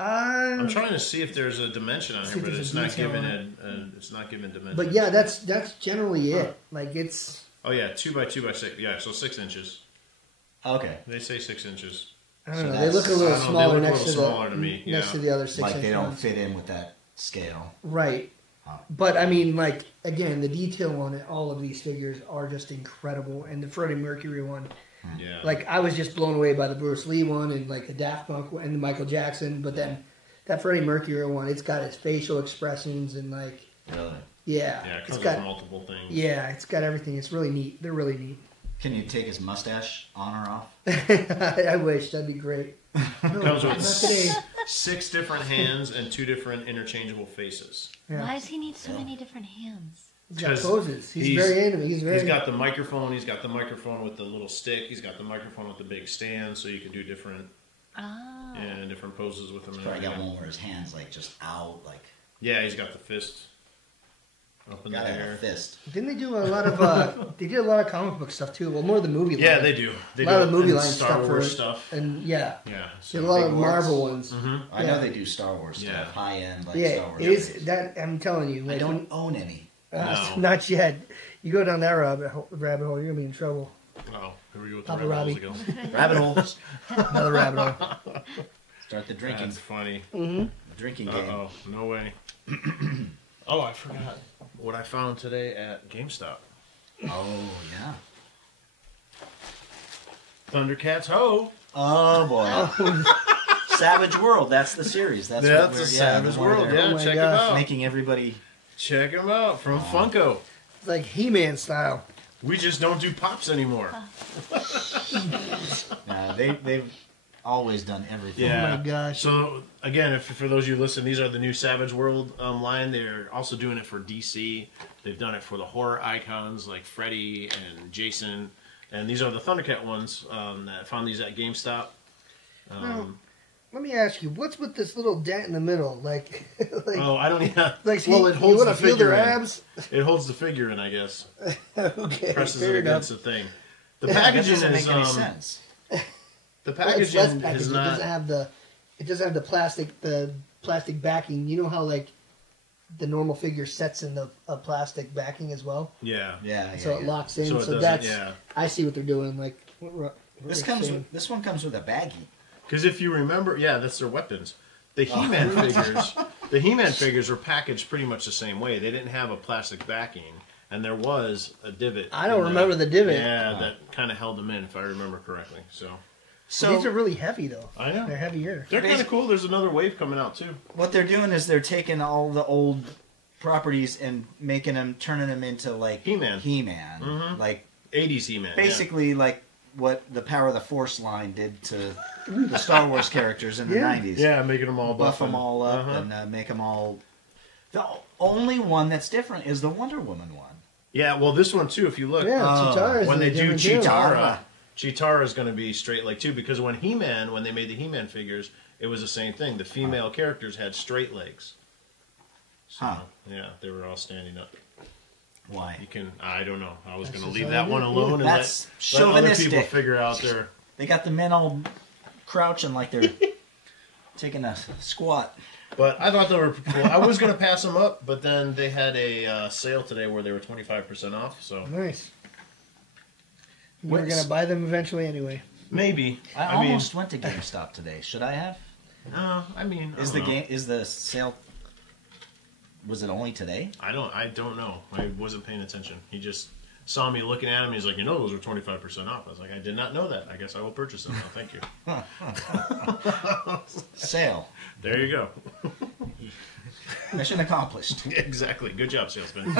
I'm trying to see if there's a dimension on See here, if but there's it's a not detail given on it's not given dimension. But yeah, that's generally it. Like it's Oh yeah, 2 by 2 by 6. Yeah, so 6 inches. Okay. They say 6 inches. I don't So know. They that's- look a I little don't know, they smaller look a next little to smaller to me, next yeah. to the other 6 Like they don't ones. fit in with that scale. Right. Oh. But I mean, like again, the detail on it, all of these figures are just incredible. And the Freddie Mercury one, Yeah. like I was just blown away by the Bruce Lee one and like the Daft Punk one and the Michael Jackson. But then that Freddie Mercury one, it's got its facial expressions and like Really? yeah, Yeah, it it's comes got with multiple things. yeah, it's got everything. It's really neat. They're really neat. Can you take his mustache on or off? I wish that'd be great. No, Comes with not today. 6 different hands and 2 different interchangeable faces. Yeah. Why does he need so many different hands? He's got 'Cause poses. He's he's- very animated. He's He's got the microphone. He's got the microphone with the little stick. He's got the microphone with the big stand, so you can do different Ah. different poses with him. And Probably got everything. one where his hands like just out, like Yeah, he's got the fist up in the gotta have a air. fist. Didn't they do a lot of? They did a lot of comic book stuff too. Well, more of the movie. Yeah, line. they do. They a lot do of movie and line Star stuff Wars for- stuff. And yeah, Yeah, did a lot of big Marvel ones. ones. I Yeah. know they do Star Wars stuff, Yeah. high end like Yeah, Star Wars. it is movies. that. I'm telling you, I like, don't own any. No. not yet. You go down that rabbit hole, you're gonna be in trouble. Oh, here we go with Papa the rabbit Robbie. holes again. Rabbit holes. Another rabbit hole. Start the drinking That's funny. drinking game. Uh-oh, no way. Oh, I forgot what I found today at GameStop. Oh yeah. Thundercats Ho! Oh boy. Savage World. That's the series. That's what we're, a Savage the one World. they're Yeah, Oh my check gosh. them out. Making everybody. Check them out from Funko. It's like He-Man style. We just don't do pops anymore. They've always done everything. Yeah. Oh my gosh. So again, if for those of you listening, these are the new Savage World line. They're also doing it for DC. They've done it for the horror icons like Freddy and Jason. And these are the Thundercat ones that I found these at GameStop. Let me ask you, what's with this little dent in the middle? Like, like, Oh, I don't even. like Well, it holds you the want to feel their figure in. abs? It holds the figure in, I guess. Okay, Presses fair it enough. against the thing. The That packaging doesn't is make any sense. the Well, it's less packaging packaging. is It not. doesn't have the plastic backing. You know how like the normal figure sets in the plastic backing as well, Yeah. Yeah. so it locks in. So So, it doesn't- that's yeah. I see what they're doing. Like This one comes with a baggie. Because if you remember, yeah, that's their weapons. The Oh. He-Man figures, the He-Man figures were packaged pretty much the same way. They didn't have a plastic backing, and there was a divot. I don't in remember the divot. Yeah, that kind of held them in, if I remember correctly. So So these are really heavy though. I know They're heavier. they're kind of cool. There's another wave coming out too. what they're doing is they're taking all the old properties and turning them into like He-Man. He-Man. Like 80s He-Man. basically like what the Power of the Force line did to the Star Wars characters in the Yeah. 90s. Yeah, making them all Buff and- them all up Uh-huh. and make them all... The only one that's different is the Wonder Woman one. Yeah, well, this one too. If you look, Yeah, Chitara is when they do different too. Chitara is going to be straight leg too, because when they made the He-Man figures, it was the same thing. The female characters had straight legs. So, Huh. yeah, they were all standing up. Why? You can, I don't know. I was That's going to just leave how that it one is. alone and That's let other people chauvinistic. figure out their. They got the men all crouching like they're taking a squat. But I thought they were cool. I was going to pass them up, but then they had a sale today where they were 25% off. So Nice. We're going to buy them eventually anyway. Maybe. I almost went to GameStop today. Should I have? I mean, Is the sale? Was it only today? I don't know. I wasn't paying attention. He just saw me looking at him. He's like, those are 25% off. I was like, I did not know that. I guess I will purchase them now. Thank you. Sale. There you go. Mission accomplished. Exactly. Good job, salesman.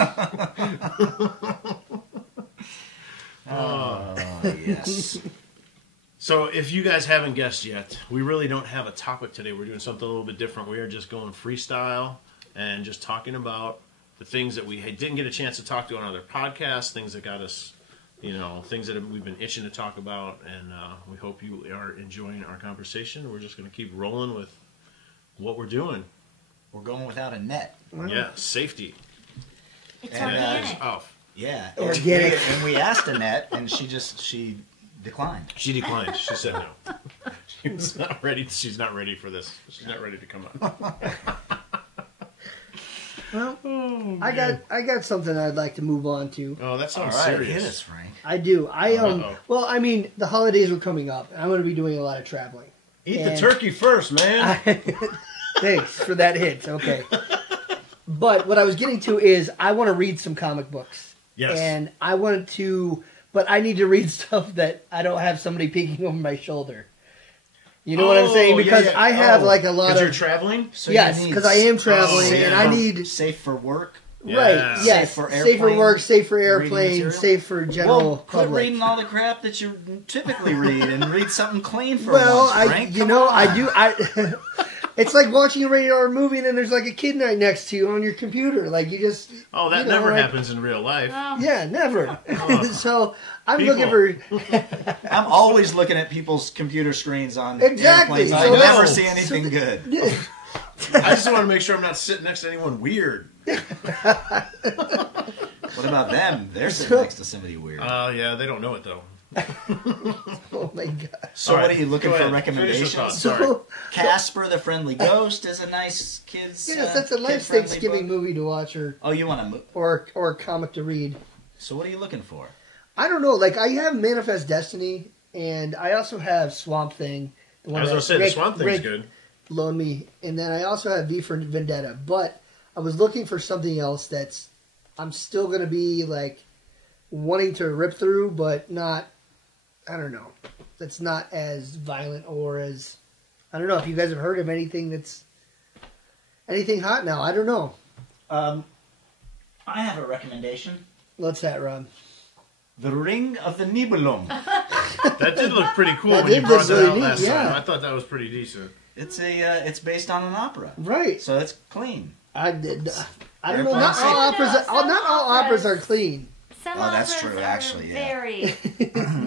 Yes. So if you guys haven't guessed yet, we really don't have a topic today. We're doing something a little bit different. We are just going freestyle and just talking about the things that we didn't get a chance to talk to on other podcasts, things that got us, things that we've been itching to talk about, and we hope you are enjoying our conversation. We're just going to keep rolling with what we're doing. We're going without a net. Yeah, safety. It's And, organic. Off. Yeah. Organic. And we asked Annette, and she declined. She declined. She said no. She's not ready. She's not ready for this. She's not ready to come on. Well, I got something I'd like to move on to. Oh, that sounds All right, serious. hit us, Frank. I do. Uh-oh. Well, I mean, the holidays are coming up, and I'm going to be doing a lot of traveling. Eat the turkey first, man. Thanks for that hint. Okay. But what I was getting to is I want to read some comic books. Yes. And I wanted to, but I need to read stuff that I don't have somebody peeking over my shoulder. You know what I'm saying? Because I have like a lot of... you're traveling? So yes, because I am traveling, yeah. and I need... Safe for work. Yeah. Right, yes. Safe for Safe for airplane work, safe for reading airplane, material. safe for general Well, quit public. reading all the crap that you typically read and read something clean for Well, once, Frank. It's like watching a rated R movie and then there's like a kid right next to you on your computer. Like you just... Oh, that never happens in real life. Oh, Yeah, never. So I'm People. looking for... I'm always looking at people's computer screens on Exactly. airplanes. So I never that's- see anything good. I just want to make sure I'm not sitting next to anyone weird. What about them? They're sitting next to somebody weird. Yeah, they don't know it though. Oh my god. So All what right, are you looking go for ahead. Finish your recommendations? thoughts. Sorry. So, Casper the Friendly Ghost is a nice kids. yes, that's a nice kid-friendly Thanksgiving book. movie to watch Oh, you want to? or a comic to read. So what are you looking for? I don't know. Like I have Manifest Destiny and I also have Swamp Thing. The I was going to say, the Swamp Thing's Rick good. loaned me. And then I also have V for Vendetta. But I was looking for something else that's I'm still going to be like wanting to rip through, but not, I don't know, that's not as violent or as, I don't know if you guys have heard of anything that's, anything hot now. I don't know. I have a recommendation. What's that, Rob? The Ring of the Nibelung. That did look pretty cool That when you did brought look that really out neat, last yeah. time. I thought that was pretty decent. It's based on an opera, Right. so it's clean. I don't know. Everyone Not say- all No, operas. some Not all operas are clean. Some Oh, that's operas true, are actually, yeah. very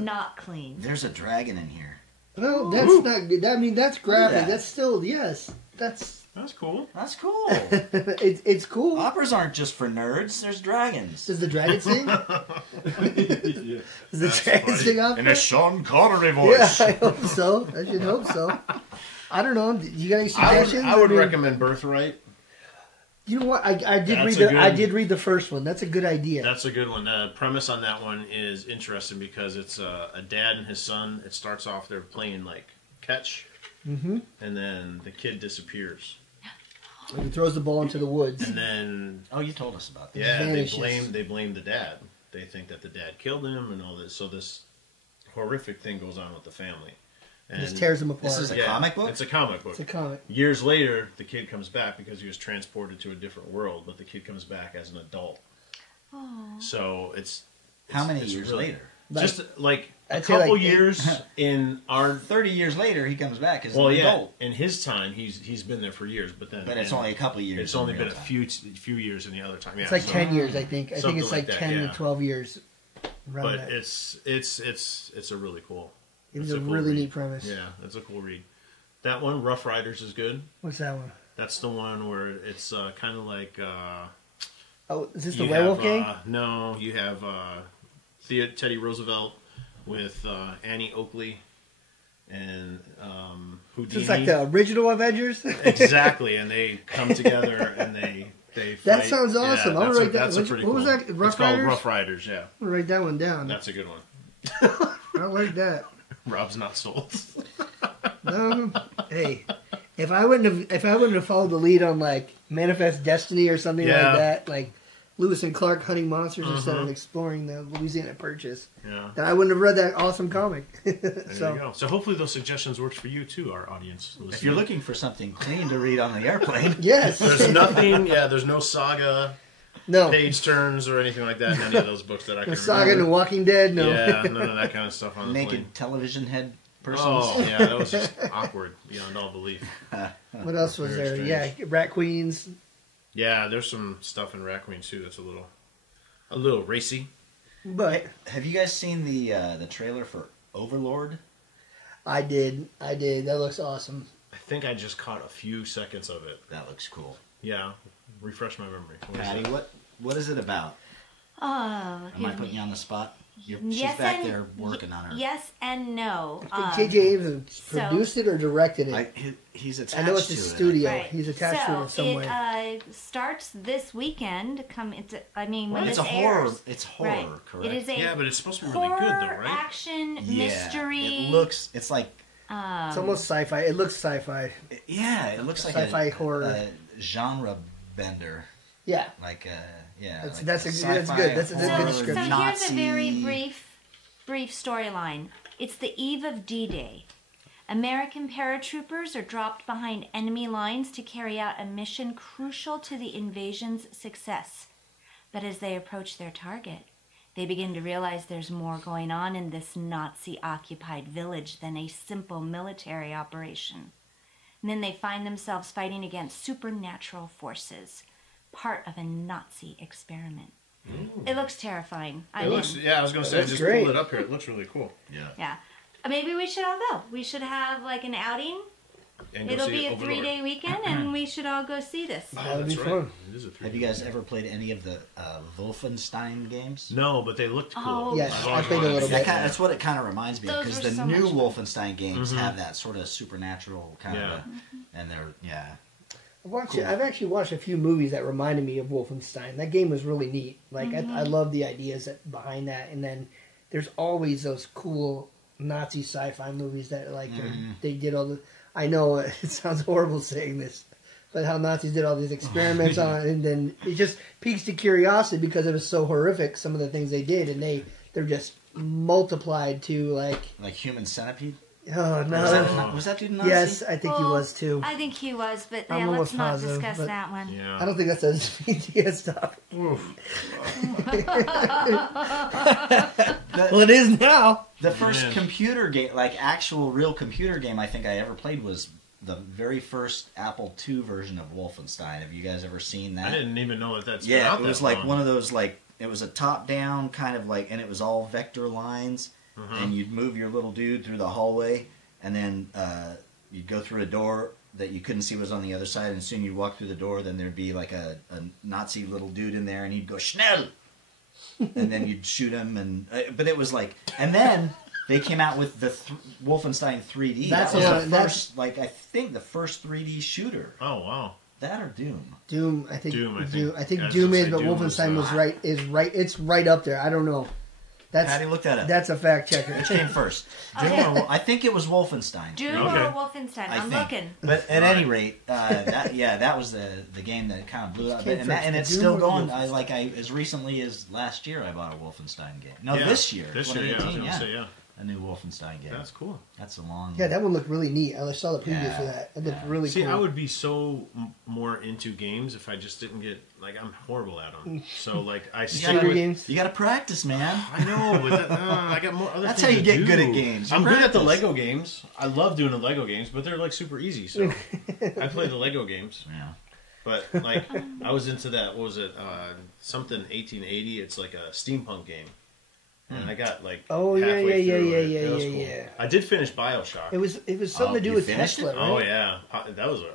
not clean. There's a dragon in here. No, that's not good. I mean, that's graphic. Yeah. That's still yes. That's That's cool. That's cool. it's cool. Operas aren't just for nerds. There's dragons. Does the dragon sing? Does the That's dragon funny. sing off? In a Sean Connery Yeah, voice. I hope so. I should hope so. I don't know. You got any suggestions? I would mean, recommend Birthright. You know what? I did That's read a good- I did read the first one. That's a good idea. That's a good one. The premise on that one is interesting because it's a dad and his son. It starts off they're playing like catch, and then the kid disappears, He throws the ball into the woods. and then Oh, you told us about this. yeah, vanishes. they blame the dad. They think that the dad killed him and all this. So this horrific thing goes on with the family. And Just tears them apart. This is a comic book? It's a comic book. It's a comic. Years later, the kid comes back because he was transported to a different world, but the kid comes back as an adult. So it's How many it's years really- later? Just like a I'd say couple like eight. years in our 30 years later, he comes back as well, an yeah. adult. In his time, he's been there for years, but then But it's only a couple years. it's in only real been a time. few years in the other time. Yeah, It's like so- 10 years, I think. I think something it's like like that, 10 yeah. to 12 years. Around But that. it's a really cool. It's it's a a cool really read. neat premise. Yeah, it's a cool read. That one, Rough Riders, is good. What's that one? That's the one where it's kind of like. Oh, is this the you Werewolf have, Gang? No, you have Teddy Roosevelt with Annie Oakley and Houdini. It's like the original Avengers. Exactly, and they come together and they fight. That sounds awesome. I'm gonna write that- That's a what pretty was cool. that, Rough It's called Riders? Rough Riders. Yeah, I'm gonna write that one down. that's a good one. I don't like that. Rob's not sold. No. Hey, if I wouldn't have followed the lead on like Manifest Destiny or something like that, like Lewis and Clark hunting monsters instead of exploring the Louisiana Purchase, then I wouldn't have read that awesome comic. There you go. So hopefully those suggestions worked for you too, our audience. If you're looking for something clean to read on the airplane, yes, there's nothing. Yeah, there's no saga. No page turns or anything like that in any of those books that I can Saga remember. and The Walking Dead, no. Yeah, none of that kind of stuff on the naked plane. television head persons. Oh, yeah, that was just awkward beyond all belief. What else was Very there? strange. Yeah, Rat Queens. Yeah, there's some stuff in Rat Queen too that's a little racy. But have you guys seen the trailer for Overlord? I did. That looks awesome. I think I just caught a few seconds of it. That looks cool. Yeah, refresh my memory. Patty, what is it about? Oh, Am I putting you on the spot? She's Yes back and- there working on her. yes and no. I think J.J. Abrams produced it or directed it. He's attached I know it's to a it. studio. Right. He's attached to it in some it way. starts this weekend. When It's this a horror. airs. It's horror, Right. correct? It is a Yeah, but it's supposed to be really horror, good though, right? action, Yeah, mystery. it's like It's almost sci-fi. It looks sci-fi. it looks like Sci-fi a horror. genre bender. Yeah. Like That's like good. sci-fi, That's a good horror, description. So here's a very Nazi. brief storyline. It's the eve of D-Day. American paratroopers are dropped behind enemy lines to carry out a mission crucial to the invasion's success. But as they approach their target, they begin to realize there's more going on in this Nazi-occupied village than a simple military operation. And then they find themselves fighting against supernatural forces, part of a Nazi experiment. It looks terrifying. It looks. Yeah, I was going to say. I looks just great. pulled it up here. It looks really cool. Yeah. Maybe we should all go. We should have like an outing. And go It'll see be a Overlord. 3-day weekend, and we should all go see this. Oh, That would that's be right. fun. It is a 3D. Have you guys ever played any of the Wolfenstein games? No, but they looked cool. Oh, Yes, As I long as played a one- little bit. That's what it kind of reminds me of, Those because were the so new much Wolfenstein games have that sort of supernatural kind Yeah. of, and they're I've actually watched a few movies that reminded me of Wolfenstein. That game was really neat. Like I love the ideas behind that. And then there's always those cool Nazi sci-fi movies that like they did all the. I know it sounds horrible saying this, but how Nazis did all these experiments on, and then it just piques the curiosity because it was so horrific. Some of the things they did, and they're just multiplied to like Human Centipede. oh no. Was that dude Nazi? Yes, I think he was too. I think he was, but I'm yeah, let's almost not positive, discuss but- that one. Yeah. I don't think that's a VTS stuff. Well, it is now. The first Yeah. computer game, like actual real computer game, I think I ever played was the very first Apple II version of Wolfenstein. Have you guys ever seen that? I didn't even know that that's been Yeah, out it was that like long. one of those it was a top-down kind of and it was all vector lines, and you'd move your little dude through the hallway, and then you'd go through a door that you couldn't see was on the other side, and soon you'd walk through the door, then there'd be like a Nazi little dude in there, and he'd go schnell, and then you'd shoot him, and but it was and then they came out with the Wolfenstein 3D. That's that was the the one- that's- first, I think the first 3D shooter. Oh wow. That or Doom. Doom, I think. Doom, I think. Doom, I think I was Doom gonna is, say but Doom was, Wolfenstein was right. It's right up there. I don't know. Patty, look that up. That's a fact checker. Which came first? Doom Okay. or, I think it was Wolfenstein. Doom Okay. or Wolfenstein? I I'm think. looking. But at any rate, that was the game that kind of blew up, came and first, it's the still Doom or going. I as recently as last year, I bought a Wolfenstein game. No, Yeah. this year, This year, yeah. I was 2018, gonna say yeah. a new Wolfenstein game. That's cool. That's a long. Yeah, that one looked really neat. I saw the preview Yeah. for that. It looked Yeah. really See, cool. I would be so more into games if I just didn't get I'm horrible at them. So I You stick Shooter with. games. You got to practice, man. I know, but I got more other That's things how you to get do. good at games. You I'm good at the practice. Lego games. I love doing the Lego games, but they're super easy. So I play the Lego games. Yeah. But I was into that. What was it? Something 1880. It's like a steampunk game, and I got Oh, yeah, halfway yeah, through yeah, it. yeah, It was yeah, cool. yeah. I did finish BioShock. It was something to do you with finished Tesla, it? right? Oh yeah,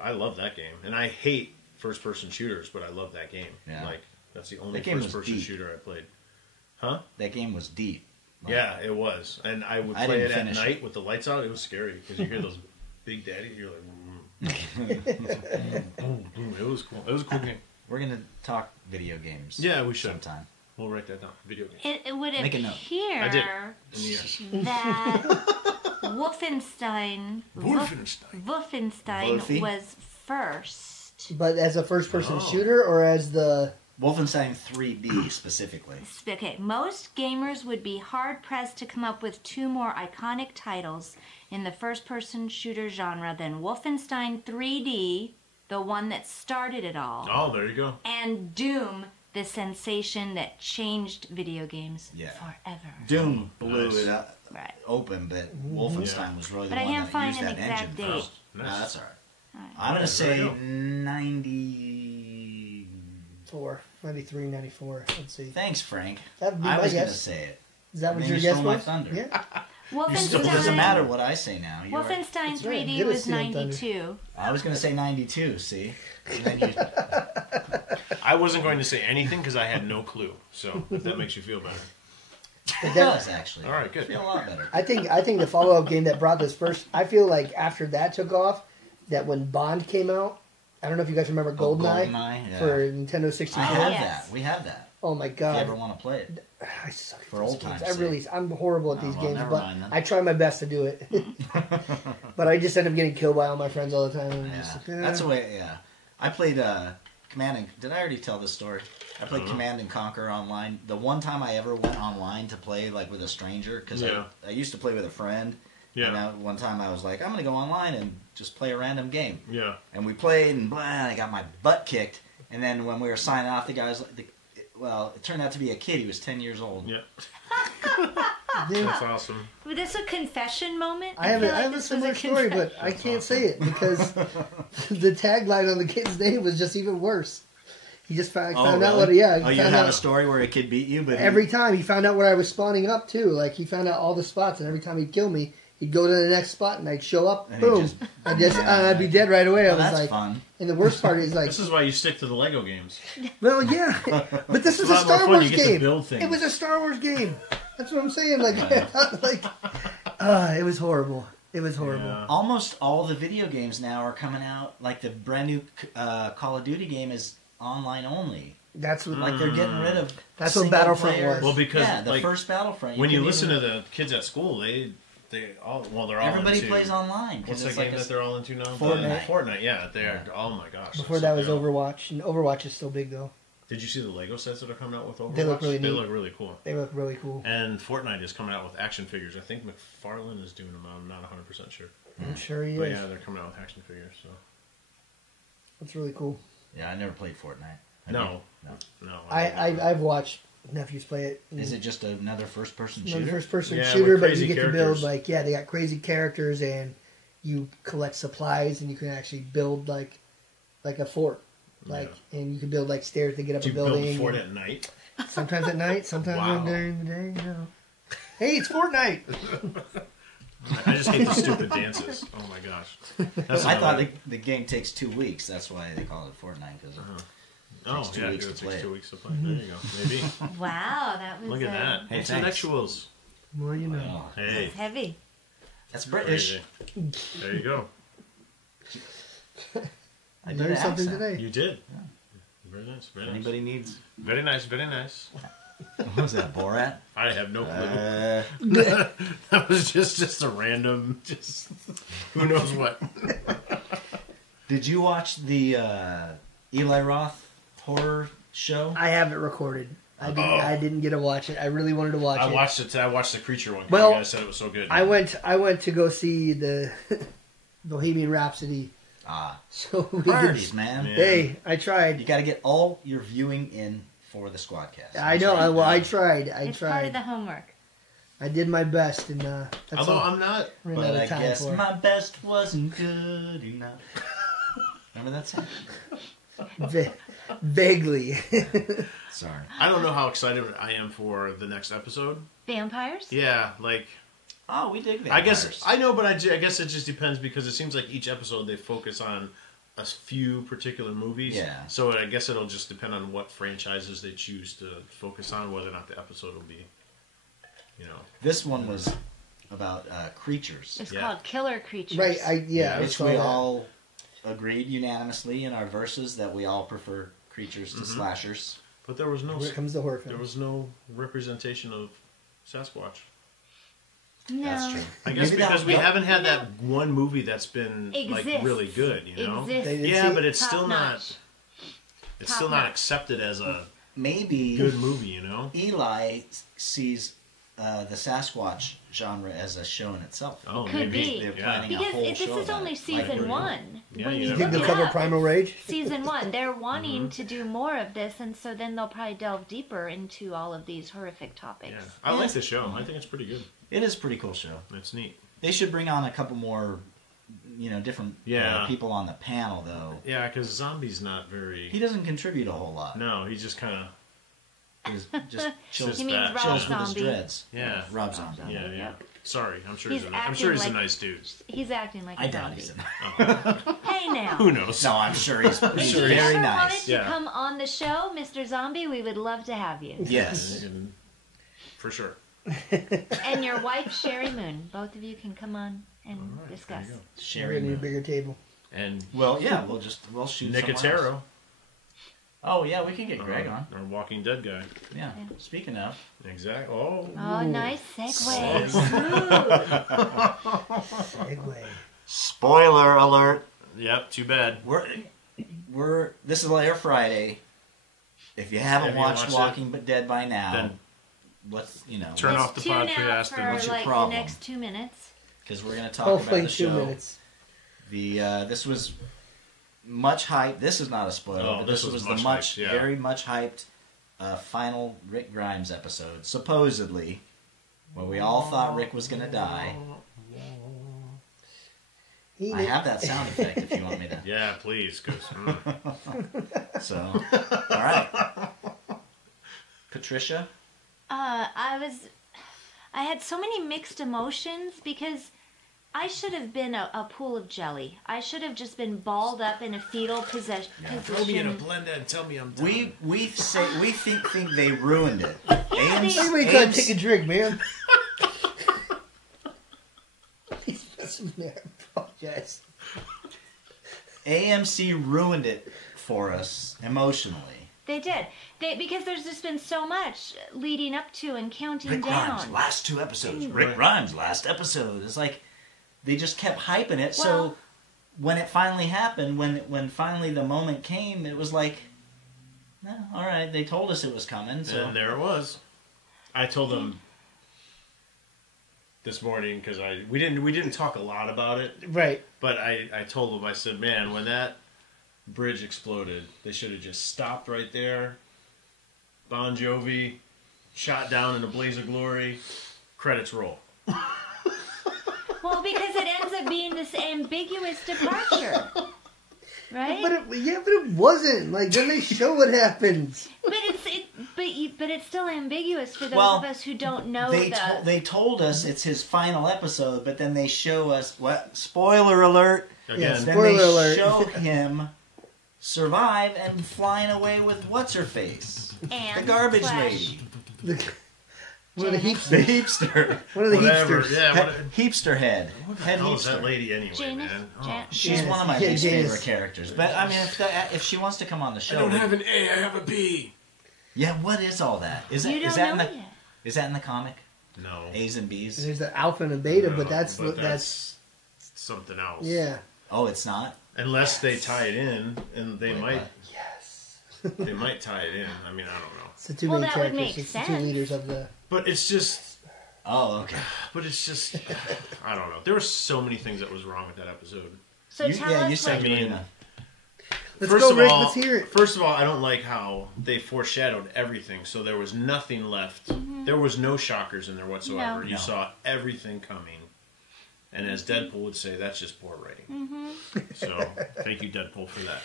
I love that game, and I hate first-person shooters, but I love that game. Yeah. That's the only That game was first-person deep. shooter I played. Huh? That game was deep. Yeah, it was, and I would I play didn't it at finish night it. with the lights out. It was scary because you hear those big daddy. You're like, boom, boom. It was cool. It was a cool game. We're gonna talk video games. Yeah, we should. sometime. We'll write that down. Video game. It would Make a note. appear I did. In the air. that Wolfenstein Wolfie? was first. But as a first-person Oh. shooter, or as the Wolfenstein 3D specifically. Okay, most gamers would be hard-pressed to come up with two more iconic titles in the first-person shooter genre than Wolfenstein 3D, the one that started it all, Oh, there you go. and Doom, the sensation that changed video games Yeah. forever. Doom blew Nice. it up, Right. open, but Wolfenstein was really But the I one can't that find used an that exact engine date. first. Nice. No, that's all right. Alright. I'm going to say There you go. 93, 94. Let's see. Thanks, Frank. That'd be I my was going to guess. say it. Is that And what then your you guess stole my was? thunder. Yeah. It doesn't matter what I say now. You're right. Wolfenstein That's right, 3D get us was stealing thunder. 92. I was going to say 92, see? And then you... I wasn't going to say anything because I had no clue. So if that makes you feel better. But It that- does, actually. All right, good. I feel a lot better. I think the follow-up game that brought this first. I feel like after that took off, that when Bond came out, I don't know if you guys remember GoldenEye GoldenEye, for Nintendo 64. I have Yes. that. We have that. Oh my If you god! ever want to play it. I suck at For these old games. time's I'm horrible at Oh, these well, games, never but mind then. I try my best to do it. But I just end up getting killed by all my friends all the time. And I'm Yeah. just like, That's the way, yeah. I played Command and... Did I already tell this story? I played Command and Conquer online. The one time I ever went online to play like with a stranger, because Yeah. I used to play with a friend. Yeah. And one time I was like, I'm going to go online and just play a random game. Yeah. And we played, and blah, and I got my butt kicked. And then when we were signing off, the guy was like, well, it turned out to be a kid. He was 10 years old. Yeah. dude, That's awesome. Was this a confession moment? I have feel a, I like have a this was similar story, but I That's can't awesome. say it because the tagline on the kid's name was just even worse. He just found out what. Yeah, Oh, he you found have out a story where a kid beat you, but every time he found out where I was spawning up too. Like he found out all the spots, and every time he'd kill me, he'd go to the next spot, and I'd show up, And he'd boom, just- I'd be dead right away. I Oh, was that's like, fun. and the worst part is like, This is why you stick to the Lego games. well, yeah, but this was It's a a lot more Star fun. Wars You get to game. build things. It was a Star Wars game. That's what I'm saying. Like, it was horrible. It was horrible. Yeah. Almost all the video games now are coming out. Like the brand new Call of Duty game is online only. That's what. Like they're getting rid of. That's what single Battlefront player. was. Well, because yeah, the like, first Battlefront. when you couldn't listen even- to the kids at school, they're all everybody into, plays online. 'cause What's the it's game like a- that they're all into now? Fortnite. Fortnite. Yeah, they're. Oh my gosh. Before that's that so was good. Overwatch, and Overwatch is still big though. Did you see the Lego sets that are coming out with Overwatch? They look really They neat. look really cool. They look really cool. And Fortnite is coming out with action figures. I think McFarlane is doing them. I'm not 100% sure. I'm sure he But is. yeah, they're coming out with action figures. So That's really cool. Yeah, I never played Fortnite. Have No. you? No. no, I've watched nephews play it. Is it just another first-person Another shooter? first-person Yeah, shooter, with but crazy you get to characters. build like they got crazy characters, and you collect supplies, and you can actually build like a fort, and you can build like stairs to get up Do a you build building. the fort and at night? sometimes at night, sometimes Wow. during the day. You know. Hey, it's Fortnite. I just hate the stupid dances. Oh my gosh. That's I thought another- the game takes 2 weeks. That's why they call it Fortnite. Because Oh, takes 2 yeah, weeks it to takes play 2 it. weeks to play. There you go. Maybe. Wow, that was Look at that. Hey, Intellectuals. Well, you know. Oh, Hey. It's heavy. that's British. Crazy. There you go. I I did learned an something accent. today. You did. Very nice. Very nice. Anybody needs? Very nice. Very nice. What was that, Borat? I have no clue. That was just a random, just who knows what. Did you watch the Eli Roth horror show? I have it recorded. I didn't get to watch it. I really wanted to watch I it. watched it. I watched the creature one. Well, You guys said it was so good. I went to go see the Bohemian Rhapsody. Ah, So we priorities, could, man. Yeah. hey, I tried. You got to get all your viewing in for the Squadcast. I know. I tried. I It's part of the tried. homework. I did my best, and that's Although all I'm not. I ran But out I of time guess for. my best wasn't good enough. Remember that song? Vaguely. Sorry. I don't know how excited I am for the next episode. Vampires? Yeah, like Oh, we dig I vampires. guess I know, but I guess it just depends because it seems like each episode they focus on a few particular movies. Yeah. So I guess it'll just depend on what franchises they choose to focus on, whether or not the episode will be, you know. This one was about creatures, It's Yeah. called Killer Creatures. Right. I which saw we that. all agreed unanimously in our verses that we all prefer creatures to slashers. But there was no. Here comes the horror film. There was no representation of Sasquatch. No. That's true. I guess Maybe because we that- haven't had that one movie that's been like Exists. really good, you know. Exists. They didn't Yeah, see- but it's Top still notch. not. It's Top still not notch. accepted as a Maybe good movie, you know. Eli sees the Sasquatch genre as a show in itself. Oh, Could maybe. be. They're Yeah. planning a Because whole this show is about only it. season Like, one. Yeah, When you you never Think look they'll it cover up, Primal Rage? season one. They're wanting to do more of this, and so then they'll probably delve deeper into all of these horrific topics. Yeah, I like the show. I think it's pretty good. It is a pretty cool show. It's neat. They should bring on a couple more, different Yeah. people on the panel, though. Yeah, because Zombie's not very. He doesn't contribute a whole lot. No, he just kind of. He's just chills, He means back. Rob chills with his Zombie. dreads. Yeah. Rob Zombie. Yeah, yeah. Yep. Sorry, I'm sure He's I'm acting sure he's a like- nice dude. He's acting like a I doubt zombie. he's in Hey now. Who knows? No, I'm sure he's If you very ever wanted nice. to Yeah. come on the show, Mr. Zombie, we would love to have you. Yes. For sure. And your wife, Sherry Moon. Both of you can come on and discuss. There you We're Sherry gonna need a Moon. bigger table. And Well, yeah, we'll shoot somewhere else. Nicotero, Oh, yeah, we can get Greg on. our Walking Dead guy. Yeah. Speaking of, Exactly. Oh. Oh, nice segue. Segway. spoiler alert. Yep. Too bad. We're this is Lair Friday. If you haven't Have you watched watched Walking Dead by now, Then what's Turn Let's off the tune out podcast for and what's your like the problem? next 2 minutes. because we're going to talk Hopefully about the 2 show. minutes. The this was much hyped. This is not a spoiler. Oh, but this this was was the much hyped, yeah. very much hyped final Rick Grimes episode. Supposedly, where we all thought Rick was going to die. I have that sound effect if you want me to. yeah, please, because So, all right, Patricia. I had so many mixed emotions because I should have been a pool of jelly. I should have just been balled up in a fetal position. throw me in a blender and tell me I'm done. We think they ruined it. Everybody gotta take a drink, man. Man, I apologize. AMC ruined it for us emotionally. They did. Because there's just been so much leading up to and counting Rick down. Grimes, last 2 episodes. Rick Grimes, last episode. It's like they just kept hyping it. So Well- when it finally happened, when finally the moment came, it was like, no, all right. They told us it was coming. So And there it was. I told them this morning because we didn't talk a lot about it, Right. but I told them, I said, man, when that bridge exploded, they should have just stopped right there. Bon Jovi shot down in a blaze of glory. Credits roll. Well, because it ends up being this ambiguous departure. Right? But it wasn't. Like, then they show what happens. But it's still ambiguous for those Well, of us who don't know they told us it's his final episode, but then they show us what? Spoiler alert! Again, Yes. Then Spoiler they alert. show him survive and flying away with what's her face, and the garbage slash- lady, One of the the heapsters. heapster, One of the whatever. heapsters. Yeah, what, heapster head, head hell is that heapster. lady anyway, Janice? man? Oh. She's Janice. one of my Yeah, least Janice. favorite characters. But I mean, if she wants to come on the show, I don't have an A, I have a B. yeah. What is all that? Is You that don't in know the yet. is that in the comic? No. A's and B's. There's the alpha and the beta, No, but that's something else. yeah. Oh, it's not. Unless they tie it in, and they Wait, might what? Yes. they might tie it in. I mean, I don't know. It's the two Well, main that would characters. make It's the two sense. leaders of the. But it's just Oh, okay. I don't know. There were so many things that was wrong with that episode. So tell us you said what- you were mean- gonna. Let's First go, of Rick. all, Let's hear it. First of all, I don't like how they foreshadowed everything, so there was nothing left. There was no shockers in there whatsoever. No. You No. saw everything coming. And as Deadpool would say, that's just poor writing. So, thank you, Deadpool, for that.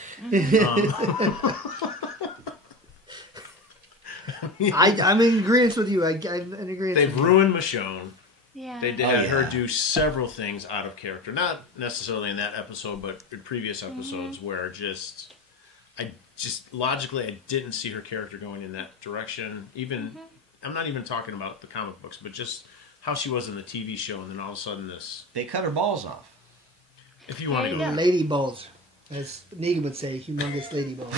I'm in agreement with you. I'm in agreement. They've with you. ruined Michonne. Yeah. They had her yeah. do several things out of character. Not necessarily in that episode, but in previous episodes where I logically, I didn't see her character going in that direction. Even, I'm not even talking about the comic books, but just how she was in the TV show, and then all of a sudden this. They cut her balls off. If you want There to you go, go. Lady balls, as Negan would say, humongous lady balls.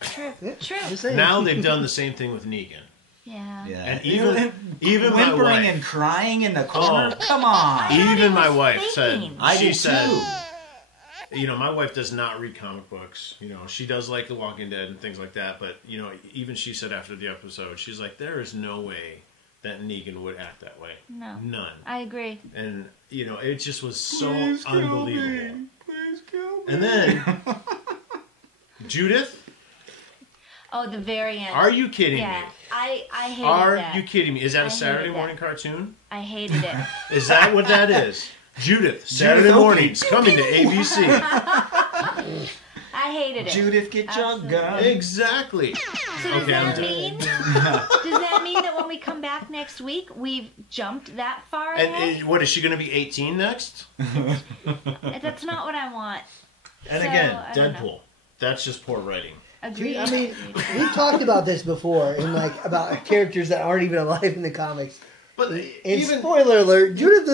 True. Yeah, True. just saying. Now they've done the same thing with Negan. Yeah. Yeah. And even my whimpering wife, and crying in the corner. Come on. even my was wife said, thinking. I she did said, too. you know, my wife does not read comic books. You know, she does like The Walking Dead and things like that. But, you know, even she said after the episode, she's like, there is no way that Negan would act that way. No. None. I agree. And, you know, it just was so unbelievable. Please kill me. And then, Judith, Oh, the very end. are you kidding Yeah. me? I hated Are that. you kidding me? Is that I a hated Saturday that. morning cartoon? I hated it. Is that what that is? Judith, Saturday Opie. mornings, coming to ABC. I hated it. Judith, get your Absolutely. gun. Exactly. So does Okay, I'm that done. mean? Does that mean that when we come back next week, we've jumped that far ahead? And what is she going to be 18 next? That's not what I want. And So, again, I don't know. Deadpool. That's just poor writing. Agreed. I mean, we've talked about this before, and like about characters that aren't even alive in the comics. But And even spoiler alert: Judith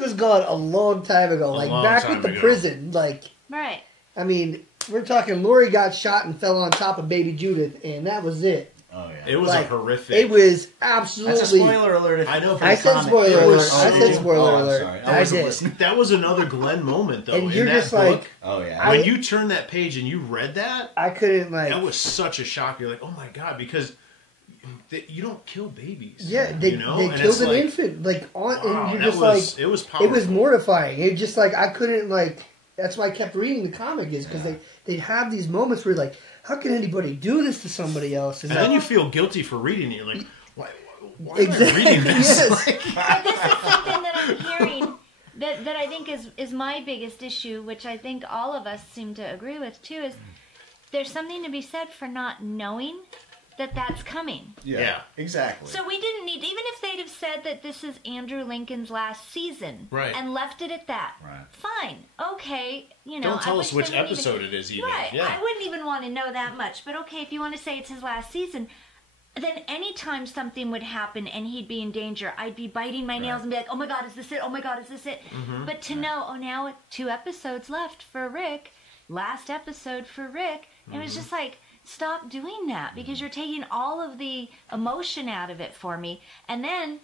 was gone a long time ago, like long back time with the ago. prison. Like, right. I mean, we're talking. Lori got shot and fell on top of baby Judith, and that was it. Oh, yeah. it was Like, a horrific. It was That's a absolutely. spoiler alert. If I know, for but I the said comic. spoiler It alert. was I so- said spoiler Oh, I'm alert. sorry. I wasn't did. listening. That was another Glenn moment, though. And in you're that just book, like, Oh, yeah. when you turned that page and you read that, I couldn't like. that was such a shock. You're like, oh my god, because you don't kill babies. Yeah, they you know? they And killed it's an like, infant, like on, wow, and you're that just was, like, it was powerful. it was mortifying. It just like I couldn't like. That's why I kept reading the comic is because they'd have these moments where like, how can anybody do this to somebody else? And like, then you feel guilty for reading it. You're like, why am I exactly. reading this? Yes. But this is something that I'm hearing that I think is my biggest issue, which I think all of us seem to agree with too, is there's something to be said for not knowing that that's coming. Yeah. Exactly. So we didn't need, even if they'd have said that this is Andrew Lincoln's last season, Right. and left it at that, Right. fine, okay, you know. Don't tell I us wish which they wouldn't episode it is even. Right, Yeah. I wouldn't even want to know that much, but okay, if you want to say it's his last season, then anytime something would happen and he'd be in danger, I'd be biting my nails and be like, oh my god, is this it? Oh my god, is this it? Mm-hmm. But to know, oh, now 2 episodes left for Rick, last episode for Rick, it Mm-hmm. was just like, stop doing that because you're taking all of the emotion out of it for me. And then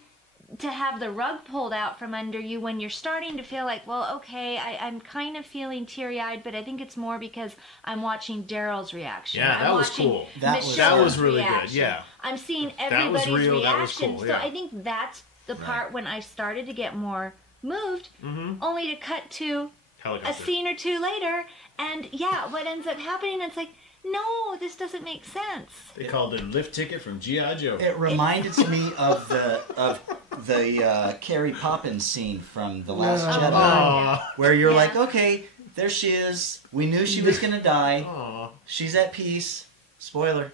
to have the rug pulled out from under you when you're starting to feel like, well, okay, I'm kind of feeling teary-eyed, but I think it's more because I'm watching Daryl's reaction. Yeah, I'm that was watching cool. That Michonne's was really good, reaction. yeah. I'm seeing was everybody's real, that was reaction. cool, So yeah. I think that's the part when I started to get more moved, only to cut to a Helicopter. scene or two later, and yeah, what ends up happening, it's like, no, this doesn't make sense. They called it a lift ticket from G.I. Joe. It reminded me of the Carrie Poppins scene from The Last Jedi, Aw. where you're Yeah. like, okay, there she is. We knew she was gonna die. Aw. She's at peace. Spoiler.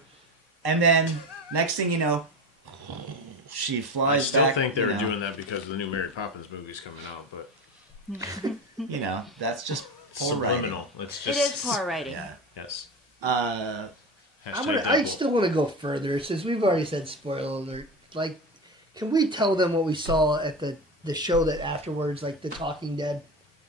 And then next thing you know, she I flies still back. think they you were know. doing that because the new Mary Poppins movie's coming out, but You know, that's just poor writing. subliminal. It's It just is poor writing. Yeah. Yes. I Hashtag still Deadpool. want to go further since we've already said spoiler alert. Like, can we tell them what we saw at the show that afterwards, like The Talking Dead?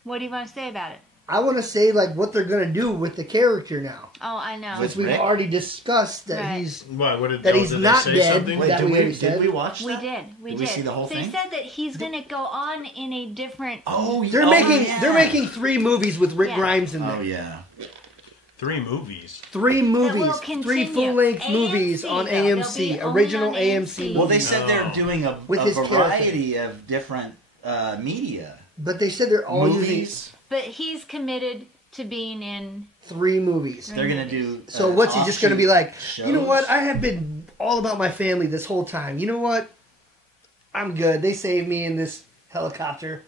What do you want to say about it? I want to say like what they're gonna do with the character now, Oh, I know. since we've Rick? already discussed that Right. he's What did, that oh, he's did not they say dead. something? Wait, That did we we, already did said. we watch We that? did. Did we see the whole They thing? said that he's going to go on in a different. Oh, they're oh, making yeah. they're making 3 movies with Rick Yeah. Grimes in Oh there. yeah. 3 movies. 3 will movies, 3 continue. full-length AMC, movies on though. They'll AMC, be only original on AMC. AMC. Well, they movies. said they're doing a With his variety of different media. But they said they're all using Movies. But he's committed to being in. 3 movies. They're gonna do. So what's he just going to be like? offshoot You know what? shows? I have been all about my family this whole time. You know what? I'm good. They saved me in this helicopter.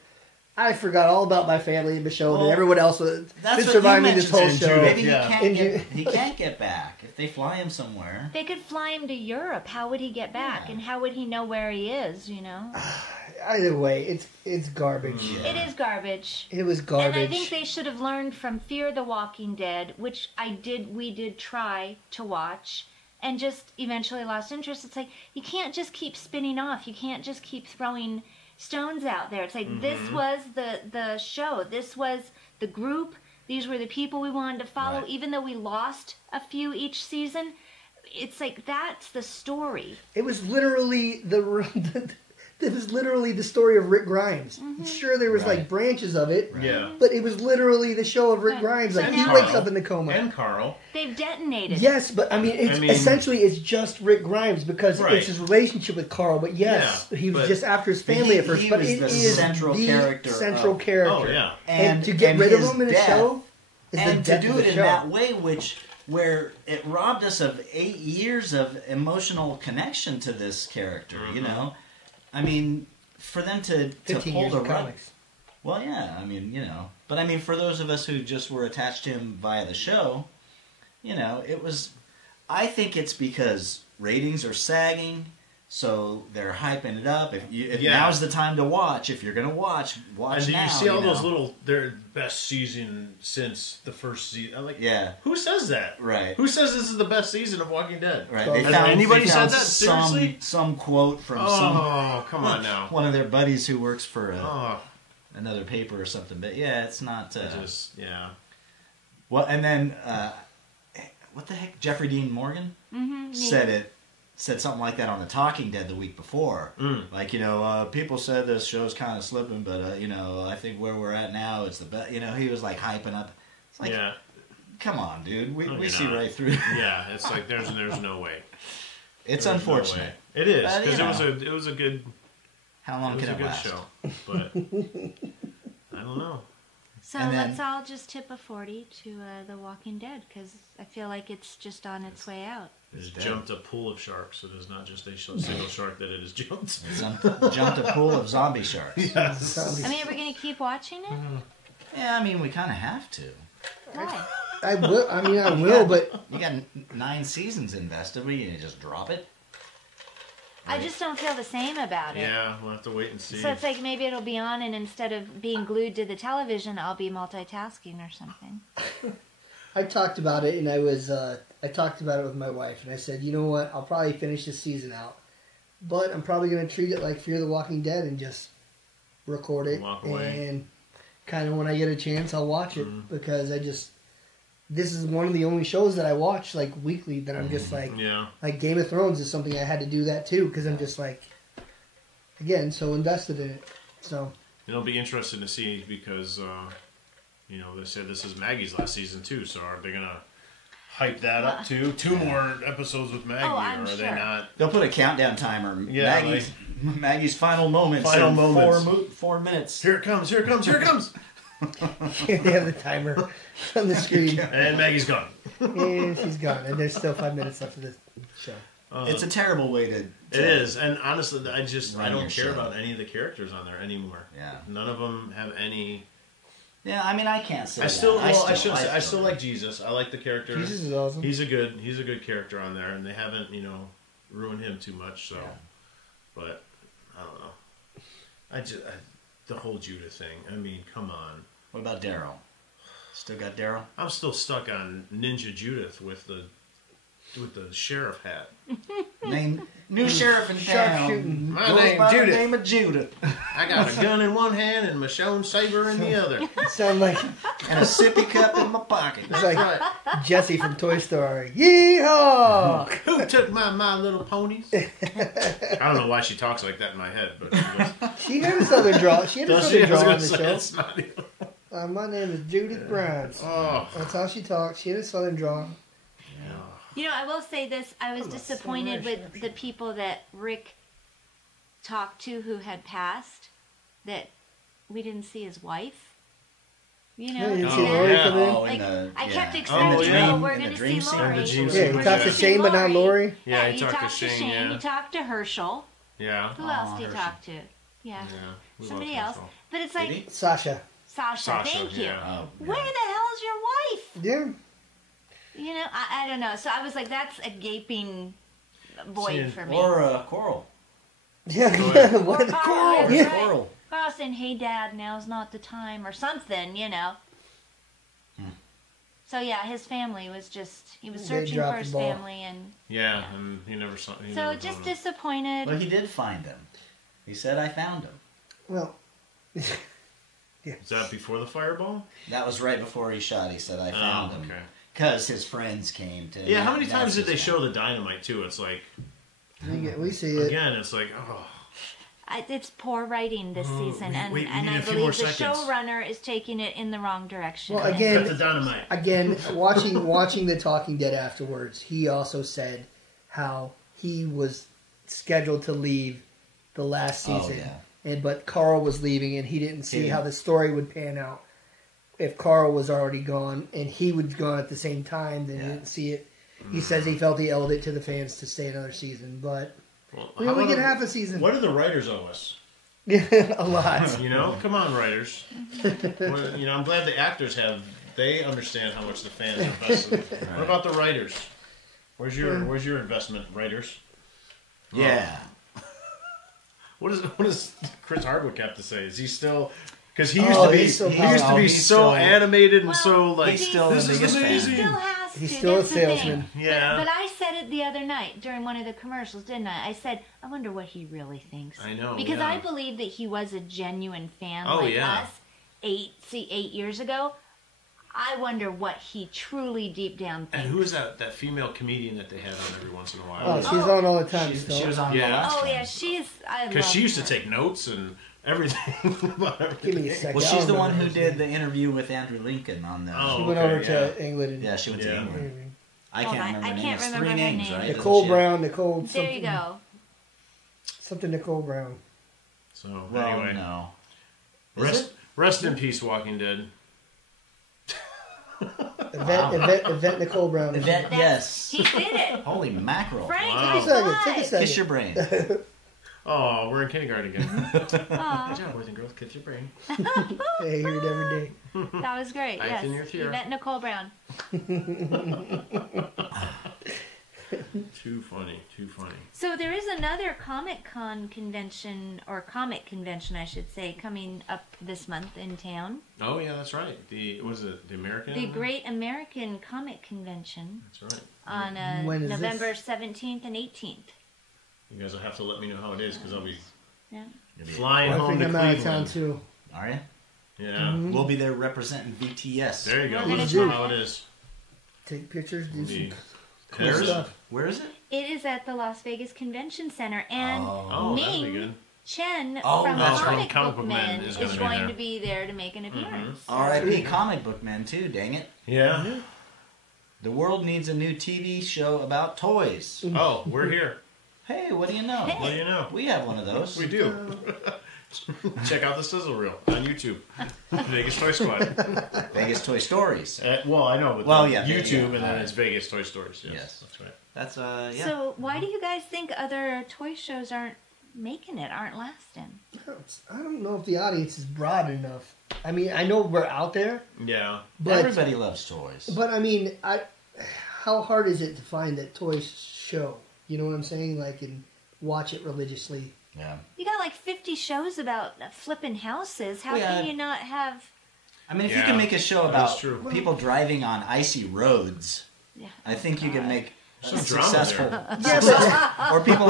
I forgot all about my family and Michonne and Well, everyone else that's That's been what surviving you this whole mentioned, show. Maybe Yeah. he can't get back if they fly him somewhere. They could fly him to Europe. How would he get back? Yeah. And how would he know where he is? You know, Either way, it's garbage. Yeah. it is garbage. It was And garbage. I think they should have learned from Fear the Walking Dead, which we did try to watch, and just eventually lost interest. It's like, you can't just keep spinning off. You can't just keep throwing stones out there. It's like, this was the show. This was the group. These were the people we wanted to follow, Right. even though we lost a few each season. It's like that's the story. It was literally it was literally the story of Rick Grimes. Sure, there was Right. like branches of it, Yeah. but it was literally the show of Rick Right. Grimes. So Like he now- wakes up in the coma. And Carl. They've detonated. Yes, but I mean, essentially it's just Rick Grimes because Right. it's his relationship with Carl. But yes, Yeah, he was but just after his family at first. he But was it the is central the character central of- character. Oh, yeah. And to get rid of his him in a death, show is the and to death do of the it in show. that way, where it robbed us of 8 years of emotional connection to this character. You know, I mean, for them to 15 pull years the of rug. comics. Well, yeah, I mean, but I mean, for those of us who just were attached to him via the show, it was. I think it's because ratings are sagging, so they're hyping it up. If now's the time to watch, if you're gonna watch And now. you see all those little, their best season since the first season. I'm like, Yeah. who says that? Right. Who says this is the best season of Walking Dead? Right. Has anybody they said found that? Seriously? Some quote from Come on now. one of their buddies who works for Oh, another paper or something. But yeah, it's not. yeah. Well, and then what the heck? Jeffrey Dean Morgan said something like that on The Talking Dead the week before. Like, people said this show's kind of slipping, but I think where we're at now is the best. He was like hyping up. It's like, Yeah. come on, dude. We you're see not. right through. Yeah, it's like there's no way. It's There's no unfortunate. way. It is But, because it was a good How long can it good last? show, but I don't know. So And then- let's all just tip a 40 to The Walking Dead because I feel like it's just on its way out. It has jumped a pool of sharks. It is not just a single shark that it has jumped. Jumped a pool of zombie sharks. Yes. I mean, are we going to keep watching it? Yeah, I mean, we kind of have to. Why? I will. I mean, I will, but You got 9 seasons invested. We you just drop it. I just don't feel the same about it. Yeah, we'll have to wait and see. So it's like maybe it'll be on, and instead of being glued to the television, I'll be multitasking or something. I talked about it, and I talked about it with my wife, and I said, you know what? I'll probably finish this season out, but I'm probably going to treat it like Fear the Walking Dead and just record it, Walk away. and kind of when I get a chance, I'll watch it because this is one of the only shows that I watch like weekly that I'm just like Game of Thrones is something I had to do that too because I'm just like, again, so invested in it. So It'll be interesting to see because, they said this is Maggie's last season too. So are they gonna hype that up too? 2 more episodes with Maggie, I'm or are they sure. not? They'll put a countdown timer. Yeah, Maggie's final moments. Final in moments. 4 minutes. Here it comes! Here it comes! Here it comes! they have the timer on the screen, And Maggie's gone. and she's gone, and there's still 5 minutes left of this show. It's a terrible way to. It is, and honestly, I Run don't your care show. about any of the characters on there anymore. Yeah. None of them have any. Yeah, I mean, I can't say. I still that. like Jesus. I like the character. Jesus is awesome. He's a good character on there, and they haven't ruined him too much. So, but I don't know. The whole Judah thing. I mean, come on. What about Daryl? Still got Daryl? I'm still stuck on Ninja Judith with the sheriff hat. New sheriff in town. Sharpshooting. My Goes name by the Judith. name of Judith. I got a gun in one hand and Michonne saber in the other. Sound like And a sippy cup in my pocket. it's like Right. Jesse from Toy Story. Yeehaw! Who took my Little Ponies? I don't know why she talks like that in my head, but she does. She had a southern draw. She had a Does she? southern I was draw on gonna the say, show. it's not even- My name is Judith Grimes. Oh, That's how she talks. She had a southern draw. I will say this. I was disappointed with the people that Rick talked to who had passed, that we didn't see his wife. Yeah, you didn't see Oh, Lori yeah. come in? Like, I kept Oh, expecting, yeah. we're In going the to dream see scene. Lori. In the dream Yeah, scene. he We're talked gonna to see Shane, but not Lori. Yeah, he you talked to talked to Shane, Shane. yeah. You talked to Herschel. yeah. Who else did he Herschel. talk to? Yeah. Yeah, we Somebody love else. Herschel. But it's Did like, he? Sasha. Sasha, thank you. yeah. Oh, Where the hell's your wife? Yeah. I don't know. So I was like, that's a gaping void See, for me. Or Coral. Yeah. ahead. What the Or coral? Carl, Yeah. right. Coral. Carl saying, hey, Dad, now's not the time, or something, So, yeah, his family was just, he was They searching dropped for his the ball. family, and Yeah, and he never saw. He so never just found him. disappointed. Well, he did find him. He said, I found him. Well, Is that before the fireball? That was right before he shot. He said, I found him. Okay. Because his friends came to... Yeah, how many times did they show the dynamite, too? It's like... We see it. Again, it's like, oh... It's poor writing this season, we and need I a few believe more the seconds. showrunner is taking it in the wrong direction. Well, again, Cut the dynamite. Again, watching The Talking Dead afterwards, he also said how he was scheduled to leave the last season, but Carl was leaving, and he didn't see how the story would pan out if Carl was already gone and he was gone at the same time. Then he didn't see it. He says he felt he owed it to the fans to stay another season, but we only get half a season. What do the writers owe us? A lot. You know, come on, writers. Well, you know, I'm glad the actors they understand how much the fans invested. What about the writers? Where's your investment, writers? Yeah. What does Chris Hardwick have to say? Is he still? Because he used to be so animated and so like. He's still this is amazing. He still has to. He's still That's a the thing. salesman. Yeah. But I said it the other night during one of the commercials, didn't I? I said, I wonder what he really thinks. I know. Because I believe that he was a genuine fan us 8 years ago. I wonder what he truly deep down thinks. And who is that female comedian that they had on every once in a while? Oh, she's on all the time. She was on the last one. Yeah, she's... Because she used to take notes and everything about everything. Give me a second. Well, she's the one who did the interview with Andrew Lincoln on the... She went over to England. And Yeah, she went to England. I Hold can't on, remember I her can't name. It's remember 3 her names, name. right? Nicole Brown. Nicole. There you go. Something Nicole Brown. So, Well, anyway. no. Rest in peace, Walking Dead. Yvette Nicole Brown. Yes. He did it. Holy mackerel. Frank, Wow. high Take a second. five. Take a second. Kiss your brain. Oh, we're in kindergarten again. Aw, Good job, boys and girls. Kiss your brain. Hey, I hear it every day. that was great. Ice Yes, in your tear. Yvette Nicole Brown. Too funny. Too funny. So there is another Comic-Con convention, or comic convention, I should say, coming up this month in town. Oh, yeah, that's right. The American? The Great American Comic Convention That's right. on When is November 17th and 18th. You guys will have to let me know how it is because I'll be Yeah. flying I home think to I'm out of town Cleveland. too. Are you? Yeah. We'll be there representing VTS. There you go. We're gonna Let's try. know how it is. Take pictures, do Indeed. some cool There's- stuff. Where is it? It is at the Las Vegas Convention Center, and Oh, that'd be Ming good. Chen Oh, from that's right. Comic Comic Book Book Men Men is is gonna be going there. to be there to make an appearance. R.I.P. Comic Book Man, too, dang it. Yeah. The world needs a new TV show about toys. Oh, we're here. Hey, what do you know? What do you know? We have one of those. We do. Check out the sizzle reel on YouTube. Vegas Toy Squad. Vegas Toy Stories. Well, I know, but Well, yeah, YouTube, yeah. and then it's Vegas Toy Stories. Yes. That's right. That's, yeah. So why do you guys think other toy shows aren't making it, aren't lasting? I don't know if the audience is broad enough. I mean, I know we're out there, Yeah. but Everybody loves toys. But I mean, how hard is it to find that toy show? You know what I'm saying? Like, and watch it religiously. Yeah. You got like 50 shows about flipping houses. How Well, yeah. can you not have... I mean, if you Yeah, can make a show that's about true. people driving on icy roads, Yeah. I think you can make Some a drama successful... Yeah, or people,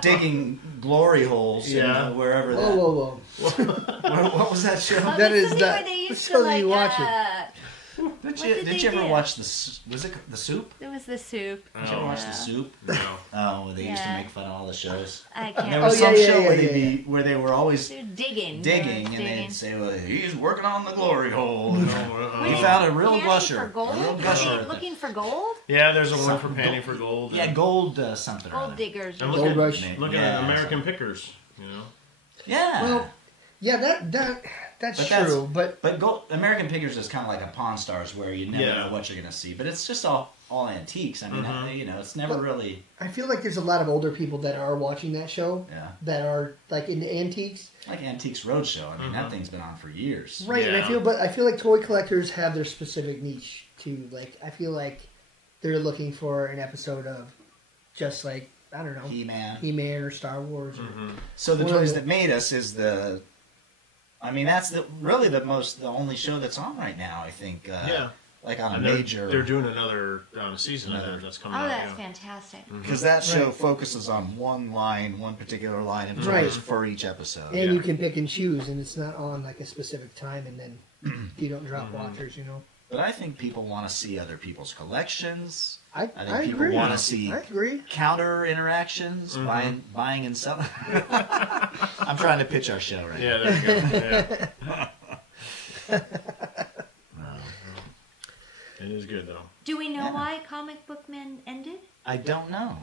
digging glory holes Yeah. wherever but that... whoa. What was that show? That is something that- where they used what to show do you watch it? Did did they you ever do? watch was it The Soup? It was the soup. Did you ever watch The Soup? No. Oh, where they used to Yeah. make fun of all the shows. I And can't... there was Oh, some yeah, show yeah, where yeah, where they were always They're digging. digging, They were and they'd digging. say, "Well, he's working on the glory hole." You know, Were he they found a real panning gusher, For gold? a real Were gusher. they at the- looking for gold? Yeah, there's a one for panning for gold. Yeah, gold something. or Gold other. diggers. And or look Gold at, Rush. look Yeah, at American Pickers. You know. Yeah. Well, yeah, that's But true. But But American Pickers is kind of like a Pawn Stars where you never Yeah. know what you're going to see. But it's just all antiques. I mean, it's never But- really... I feel like there's a lot of older people that are watching that show Yeah. that are like into antiques, Like Antiques Roadshow. I mean, that thing's been on for years. right? And Yeah. I feel like toy collectors have their specific niche too. Like I feel like they're looking for an episode of just like I don't know, He-Man. He-Man or Star Wars. So the Or Toys the- That Made Us is the... I mean, that's really the only show that's on right now, I think. Yeah. like on a And major. they're doing another season of that that's coming out. Oh, that's yeah. fantastic. Because that show focuses on one line, one particular line, and Right. for each episode. And you can pick and choose, and it's not on like a specific time, and then you don't drop watchers, you know. But I think people want to see other people's collections. I think people agree. want to see I agree. counter interactions, buying and selling. I'm trying to pitch our show right Yeah, there you go. Yeah. It is good though. Do we know why Comic Book Men ended? I don't know.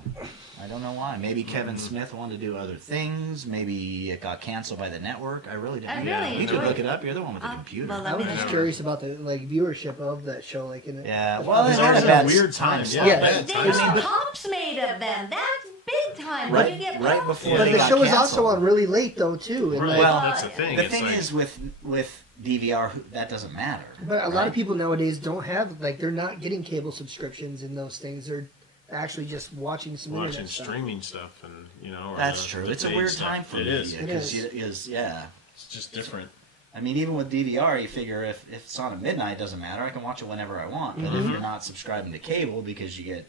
I don't know why. Maybe Kevin Smith wanted to do other things. Maybe it got canceled by the network. I really don't I know. really You could enjoyed look it up. You're the one with the computer. well, I was just Yeah. curious about the like viewership of that show, like in it. Yeah, well, It's it had always a bad a weird time. slot. Yeah, Yes. bad They time. got pumps made of them. That's big time. When you get right pumps. before But they the got show was canceled. also on really late though too. And Right. like, Well, that's the thing. The It's thing like, is with DVR, that doesn't matter. but a lot of people nowadays don't have like they're not getting cable subscriptions and those things. They're actually just watching some watching internet stuff. streaming stuff, and or That's the- true. the It's a paid weird stuff. time for It is. media because yeah. It's just different. I mean, even with DVR, you figure if it's on at midnight, it doesn't matter. I can watch it whenever I want. But if you're not subscribing to cable because you get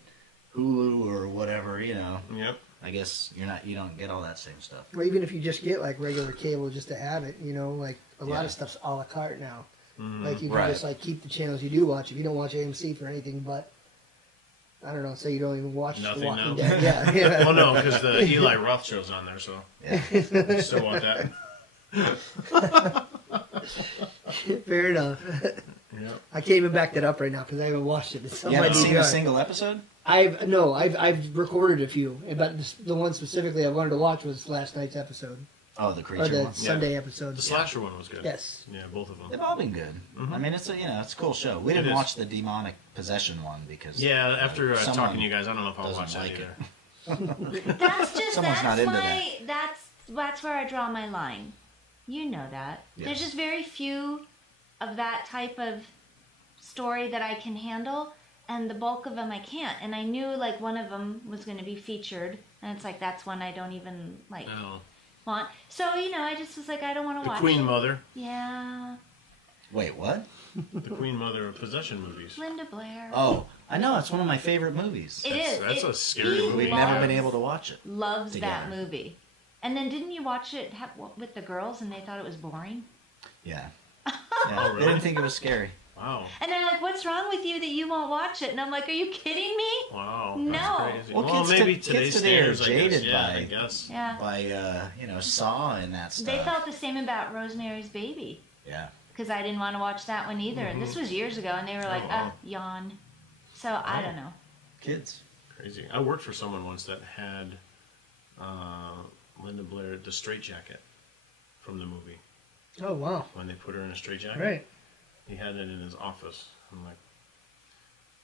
Hulu or whatever, Yep. I guess you don't get all that same stuff. Or even if you just get like regular cable just to have it, like a lot Yeah. of stuff's a la carte now. Like you can Right. just like keep the channels you do watch. If you don't watch AMC for anything but, I don't know, say you don't even watch Nothing The Walking now. Dead. Yeah, yeah. Well, no, because the Eli Roth show's on there, so Yeah. you still want that. Fair enough. Yep. I can't even back that up right now because I haven't watched it. It's on You my haven't seen a DVR. single episode? I've recorded a few, but the one specifically I wanted to watch was last night's episode Oh, the or creature the one. Sunday episode. The slasher one was good. Yes. Yeah, both of them. They've all been good. I mean, it's a cool show. We It didn't is. watch the demonic possession one because Yeah, after someone talking to you guys, I don't know if I'll doesn't watch that like either. it. That's just Someone's not into that's where I draw my line. You know that. Yes. There's just very few of that type of story that I can handle, and the bulk of them I can't. And I knew like one of them was going to be featured, and it's like that's one I don't even like No. want. So I just was like I don't want to The watch Queen it. Mother. Yeah, Wait, what? The Queen Mother of Possession movies. Linda Blair. Oh, I know. It's one of my favorite movies. It is. That's a scary he movie. We've never been loves- able to watch it. Loves that together. movie. And then didn't you watch it with the girls and they thought it was boring? Yeah. Oh, They really? didn't think it was scary. Wow. And they're like, "What's wrong with you that you won't watch it?" And I'm like, "Are you kidding me?" Wow. No. That's crazy. Well, Well, kids maybe kids today's today are standards, I guess. jaded Yeah, by- I guess. Yeah. By Saw and that stuff. They felt the same about Rosemary's Baby Yeah. because I didn't want to watch that one either. And this was years ago, and they were like, Oh, wow. yawn. So I don't know. Kids. Crazy. I worked for someone once that had Linda Blair, the straitjacket from the movie. Oh wow! When they put her in a straitjacket. Right. He had it in his office. I'm like,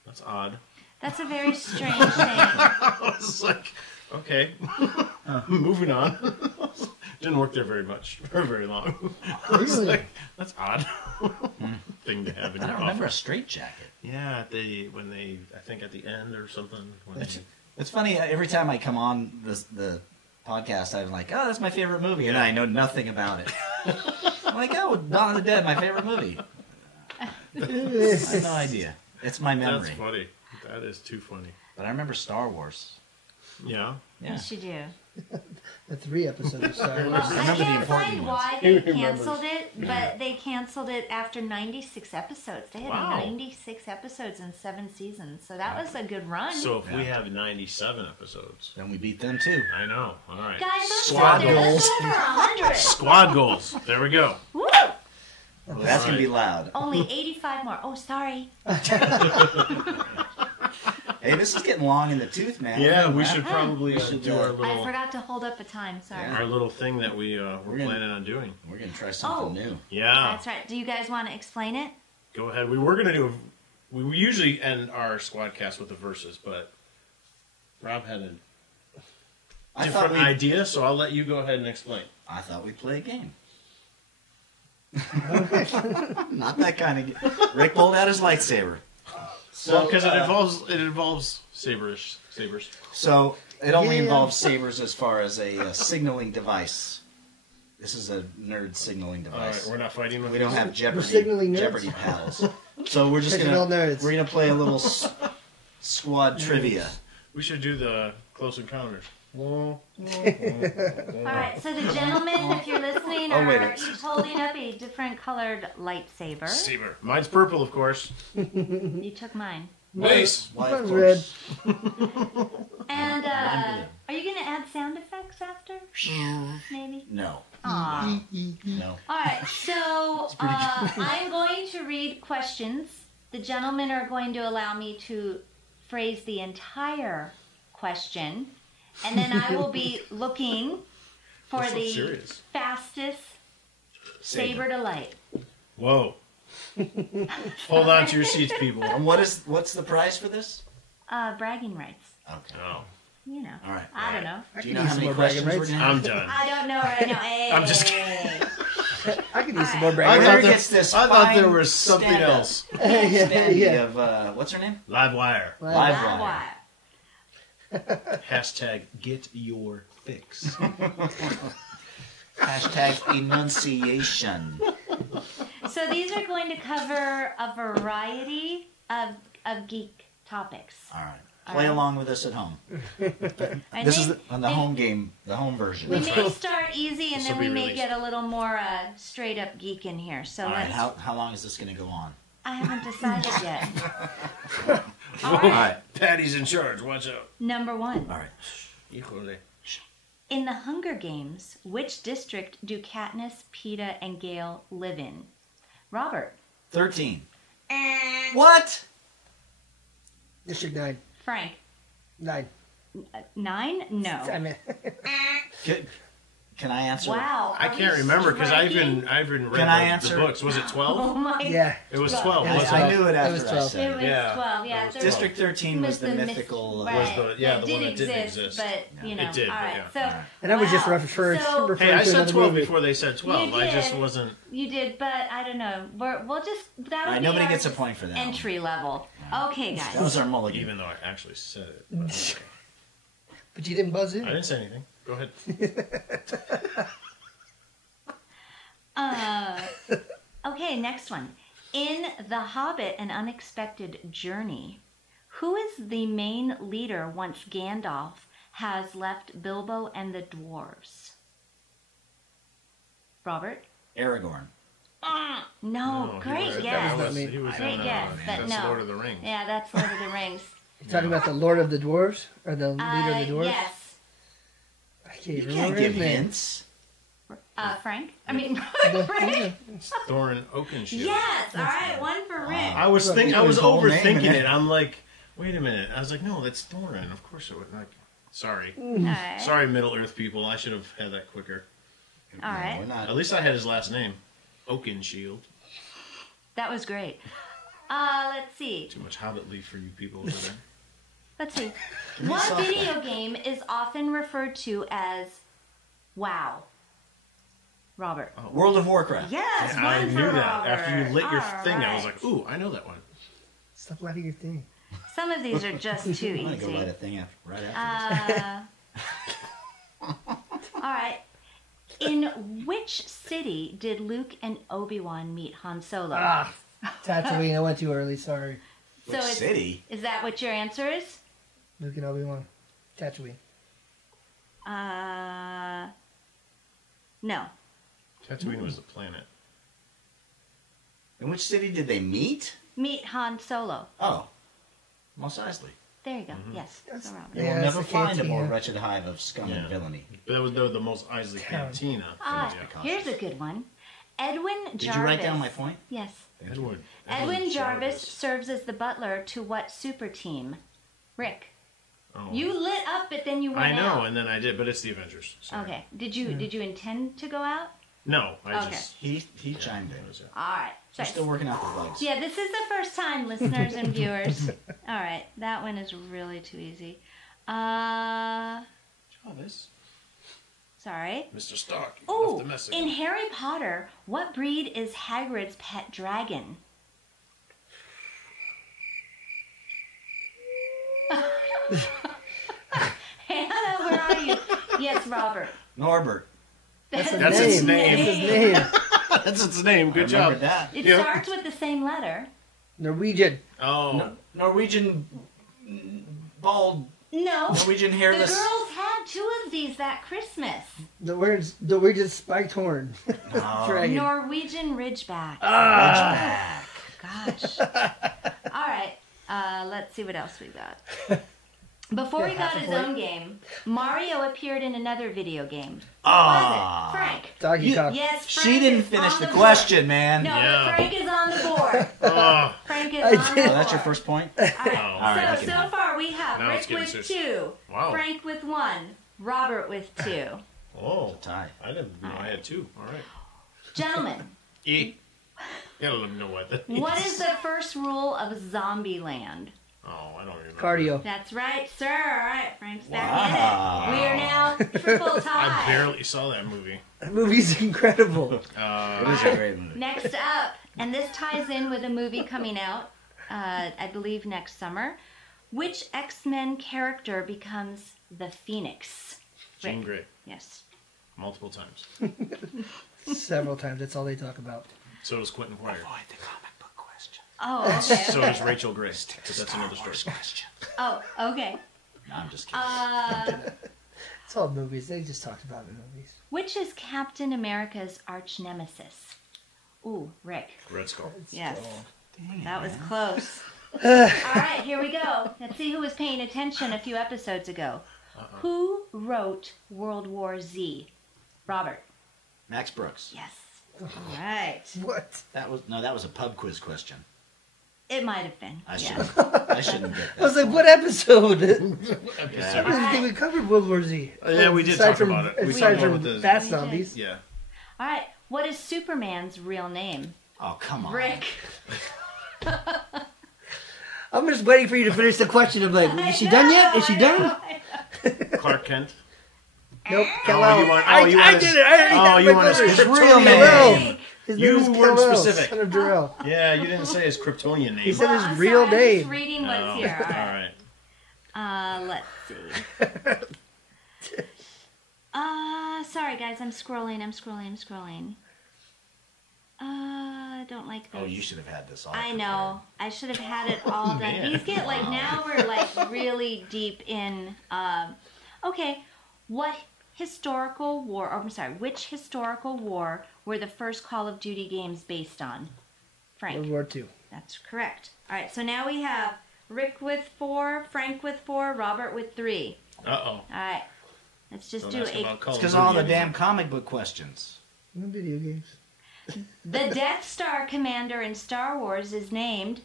that's odd. That's a very strange thing. I was like, okay, moving on. Didn't work there very much, or very long. I was Really? like, that's odd thing to have in I your don't remember a office. straitjacket. Yeah, I think at the end or something. When It's funny, every time I come on the podcast, I'm like, oh, that's my favorite movie, and I know nothing about it. I'm like, oh, Dawn of the Dead, my favorite movie. I have no idea. It's my that's memory. funny. That is too funny. But I remember Star Wars. Yeah. Yeah. Yes, you do. The 3 episodes of Star Well, Wars. I remember the can't important find ones. why He they remembers. canceled it, but they canceled it after 96 episodes. They had Wow. 96 episodes in 7 seasons, so that was a good run. So if we Yeah. have 97 episodes, Then we beat them too. I know. All right. Guys, let's Squad go there. Let's goals. go over 100. Squad goals. There we go. Woo! Well, that's going to be loud. Only 85 more. Oh, sorry. Hey, this is getting long in the tooth, man. Yeah, we Wrap should up. probably We should, do our I little forgot to hold up a time. Sorry. Yeah. our little thing that we're gonna- planning on doing. We're going to try something new. Yeah. That's right. Do you guys want to explain it? Go ahead. We were gonna do. We usually end our squadcast with the verses, but Rob had a I different thought idea, so I'll let you go ahead and explain. we'd play a game. Not that kind of game. Rick pulled out his lightsaber. Well, because it involves sabers. So it only Yeah. involves sabers as far as a signaling device. This is a nerd signaling All right, device. we're not fighting with We don't these? have Jeopardy. signaling nerds. Jeopardy pals. So we're just Original gonna nerds. we're gonna play a little squad trivia. We should do the Close Encounters. All right, so the gentlemen, if you're listening, Oh, wait. are each holding up a different colored lightsaber. Saber. Mine's purple, of course. You took mine. Nice. Why, of Mine's course. And are you going to add sound effects after? Maybe? No. Aw. No. All right, so I'm going to read questions. The gentlemen are going to allow me to phrase the entire question, and then I will be looking for That's so the serious. fastest saber to light. Whoa. Hold on to your seats, people. And what's the prize for this? Bragging rights. Okay. Oh, You know. All right. I don't know. Do you know how many questions we're gonna have? I'm done. I don't know right now. Hey. I'm just kidding. I could use some more I bragging thought rights. there- gets this I thought there fine was something stand-up. else. Yeah. Of what's her name? Livewire. Livewire. Hashtag get your fix. Hashtag enunciation. So these are going to cover a variety of geek topics. All right. Play along with us at home. I This is think on the home game, the home version. we may start easy, and This then will we be may released. get a little more straight up geek in here. So All right. let's. How long is this going to go on? I haven't decided yet. All right. Patty's in charge. Watch out. Number one. All right. Equally. In the Hunger Games, which district do Katniss, Peeta, and Gale live in? Robert. 13. What? District 9. Frank. 9. 9? No. I mean, Can I answer? Wow. I are can't we remember because I've striking? been read Can I the answer? books. Was it 12? Oh my. yeah. It was 12. Yeah, wasn't I it? knew it It was after I 12. said It was it. Yeah. 12. Yeah. It was 13 District 13 was the myth- mythical. Right. Was the- yeah, That the one did that didn't exist. But, you know, It did, all but right. yeah. So, And I was just wow. referring So- to Hey, I said another 12 movie. before they said 12. You I just did. wasn't. You did, but I don't know. We'll just, that'll All right, be nobody our gets a point for that one. entry level. Okay, That guys. was our mulligan. Even though I actually said it. But okay. But you didn't buzz in. I didn't say anything. Go ahead. Okay, next one. In The Hobbit, An Unexpected Journey, who is the main leader once Gandalf has left Bilbo and the dwarves? Robert? Aragorn. No, he great was- guess. that was- He was Great in, guess, but that's no. Lord of the Rings. Yeah, that's Lord of the Rings. You're talking about the Lord of the Dwarves? Or the leader of the Dwarves? Yes. I can't You remember can't give his name. hints. Frank? I mean, The- Frank? Thorin Oakenshield. Yes, all right, one for Rick. I was Look, thinking. you I was his whole name in overthinking it. it. I'm like, wait a minute. I was like, no, that's Thorin. Of course it would. Like, sorry, All right. sorry, Middle Earth people. I should have had that quicker. All right. No, we're not. At least I had his last name, Oakenshield. That was great. Let's see. Too much Hobbit leaf for you people over there. Let's see. we What solve video game is often referred to as WoW? Robert. World of Warcraft. Yes, I one knew for that Robert. after you lit your All thing. I was right. like, ooh, I know that one. Stop lighting your thing. Some of these are just too I'm gonna go easy. light a thing right after All right. In which city did Luke and Obi-Wan meet Han Solo? Ah, Tatooine. I went too early. Sorry. this. Which city? Is that what your answer is? Luke and Obi-Wan. Tatooine. No. Tatooine was the planet. In which city did they meet? Meet Han Solo. Oh, Mos Eisley. There you go. Mm-hmm. Yes. So Robert. You Yeah, will that's never the find a more cantina. wretched hive of scum Yeah. and villainy. That was the most Isley Cantina. Ah, Yeah. here's a good one. Edwin Jarvis. Did you write down my point? Yes. Edward. Edwin Jarvis serves as the butler to what super team? Rick. Oh. You lit up, but then you went I know, out. and then I did, but it's the Avengers. Sorry. Okay. Did you intend to go out? No, I Okay. just. He chimed in. All right. We're Sorry. still working out the bugs. Yeah, this is the first time, listeners and viewers. All right, that one is really too easy. Jarvis. Sorry. Mr. Stark. You Oh, left the message. in Harry Potter, what breed is Hagrid's pet dragon? Hannah, where are you? Yes, Robert. Norbert. That's its name. That's his name. That's its name. Good I remember job. that. It Yeah. starts with the same letter. Norwegian. Oh. Norwegian bald. No. Norwegian The hairless. girls had 2 of these that Christmas. Norwegian spiked horn. Oh. Dragon. Norwegian Ridgeback. Ah. Gosh. All right. Let's see what else we got. Before he got his own game, Mario appeared in another video game. What was it? Frank. Doggy Cock. Yes, Frank She didn't is finish on the board. question, man. No, Yeah. but Frank is on the board. Oh. Frank is I on the did. board. Oh, that's your first point? All right. Oh. All right, I So can have it. far we have Now it's Rick getting with serious. 2, Wow. Frank with 1, Robert with 2. Oh. Tie. I didn't know I had 2. All right. Gentlemen, You gotta let me know what that means. what is the first rule of Zombieland? Oh, I don't remember. Cardio. That's right, sir. All right, Frank's back Wow. in it. We are now triple tie. I barely saw that movie. That movie's incredible. It is a great movie. Next up, and this ties in with a movie coming out, I believe next summer. Which X-Men character becomes the Phoenix? Jean Rick. Grey. Yes. Multiple times. Several times. That's all they talk about. So does Quentin Quire. Avoid the comic book question. Oh, okay. So does Rachel Gray. But that's another story. Question. Oh, okay. No, I'm just kidding. It's all movies. They just talked about it in movies. Which is Captain America's arch nemesis? Ooh, Rick. Red Skull. Yes. That was close. All right, here we go. Let's see who was paying attention a few episodes ago. Who wrote World War Z? Robert. Max Brooks. Yes. All right. What? That was a pub quiz question. It might have been. I Yeah. shouldn't get I was that. like, what episode? I Episode. didn't think we covered World War Z. Yeah, we did Aside talk from- about it. We Aside talked from about the- fast We did. zombies. Yeah. All right. What is Superman's real name? Oh, come on. Rick. I'm just waiting for you to finish the question. I'm like, is she done yet? Is she done? Clark Kent. Nope. Oh, Kal-El. you want- oh, I you want did his- it. I already oh, got you my want his letters. real name. Kal-El. His You name is weren't Kal-El, specific. Son of Jor-El. Yeah, you didn't say his Kryptonian name. He said his I'm real sorry, I'm name. just reading what's Oh, here. All all right. right. Let's see. Sorry guys, I'm scrolling. I don't like those. Oh, you should have had this all. I know. I should have had it all done. Man. These get like now we're like really deep in. Okay, what historical war? Or I'm sorry, which historical war were the first Call of Duty games based on? Frank. World War II. That's correct. All right, so now we have Rick with 4, Frank with 4, Robert with 3. Uh-oh. All right, let's just Don't do ask a. about Call It's of because Duty all the anymore. damn comic book questions. No video games. The Death Star commander in Star Wars is named.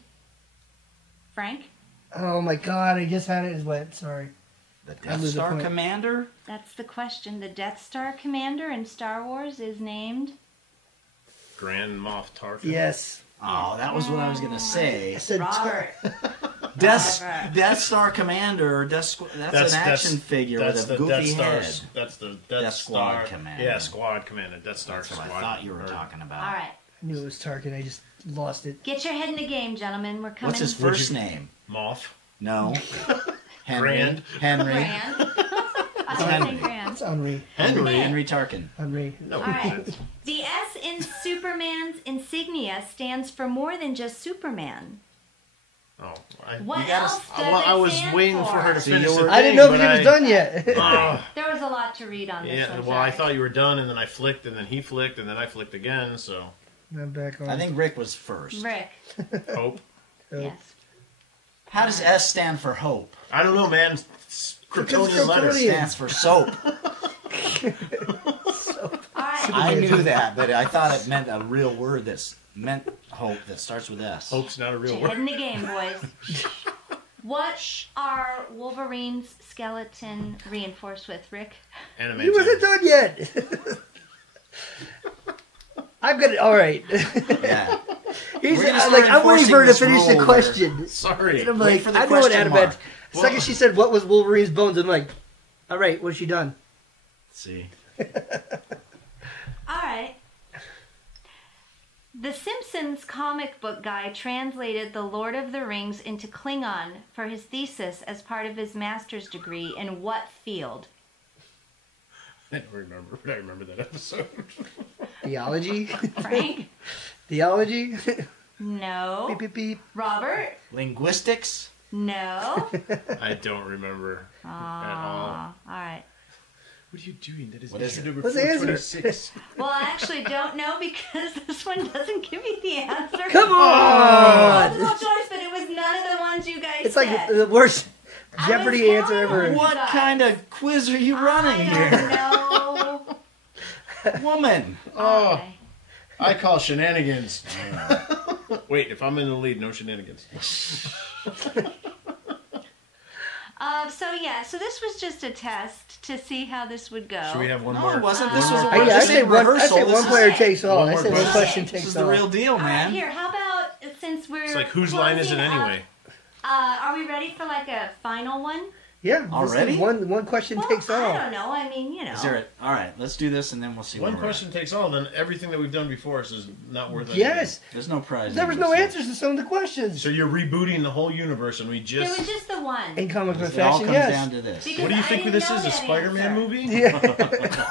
Frank. Oh my god, I just had it as wet. Sorry. The I Death lose a Star point. Commander? That's the question. The Death Star commander in Star Wars is named. Grand Moff Tarkin. Yes. Oh, that was what I was going to say. I said Robert. Death Star Commander, that's an action figure that's with a the goofy Death head. Stars. That's the Death, Death Squad Star Commander. Yeah, Squad Commander. Death Star That's what Squad. I thought you were or- talking about. All right. I knew it was Tarkin. I just lost it. Get your head in the game, gentlemen. We're coming. What's his first name? Moff. No. Henry. Grand. Henry. Grand. I was saying Grand. It's Henry. Henry Tarkin. Henry. No. All right. The S in Superman's insignia stands for more than just Superman. Oh, What gotta- else does I it was stand waiting for her to See, finish you the were- I didn't thing, know if but he was done yet. Oh, There was a lot to read on this yeah, one. well, I sorry. thought you were done, and then I flicked, and then he flicked, and then I flicked again, so... I'm back on. I think Rick was first. Rick. Hope. Yes. How does S stand for hope? I don't know, man. It's Kryptonian Kryptonian. letters. It stands for soap. All right. I knew that, but I thought it meant a real word that meant hope that starts with S. Hope's not a real Get your head word. in the game, boys. What are Wolverine's skeleton reinforced with, Rick? Anime He wasn't done yet. I'm gonna. All right. Yeah. He's We're gonna I'm start like, I'm waiting for her to enforcing finish this the rule question. Sorry. And I'm Wait like, for the I know what question Annabeth. mark. The second she said, "What was Wolverine's bones?" I'm like, all right, what's she done? See. All right. The Simpsons comic book guy translated The Lord of the Rings into Klingon for his thesis as part of his master's degree in what field? I don't remember, but I remember that episode. Theology. Frank? Theology. No. Beep, beep, beep. Robert? Linguistics? No. I don't remember at all. All right. What are you doing? That is What is it? number What's the answer? 426. Well, I actually don't know because this one doesn't give me the answer. Come Oh, on! multiple choice, but it was none of the ones you guys It's said. like the worst I Jeopardy was answer ever. horrible. What kind of quiz are you running here? I don't know. Woman. Oh, Okay. I call shenanigans. Wait, if I'm in the lead, no shenanigans. So this was just a test to see how this would go. Should we have one No, more? it wasn't. This was a I this say ain't one. I rehearsal. say This one is- player takes all. One I more say one question. question This takes is all. the real deal, All right, man. here, how about since we're It's like, whose line is it closing up, anyway? Are we ready for like a final one? Yeah, this Already? is one question Well, takes all. I don't know. I mean, you know. Is there all right, let's do this and then we'll see. One where we're question takes all, then everything that we've done before is not worth it. Yes, at. There's no prize. there was no answers to some of the questions. So you're rebooting the whole universe, and we It just... was just the one. In comic book It all fashion, comes yes. down to this. Because What do you I think didn't this know is, a that Spider-Man answer. movie? Yeah.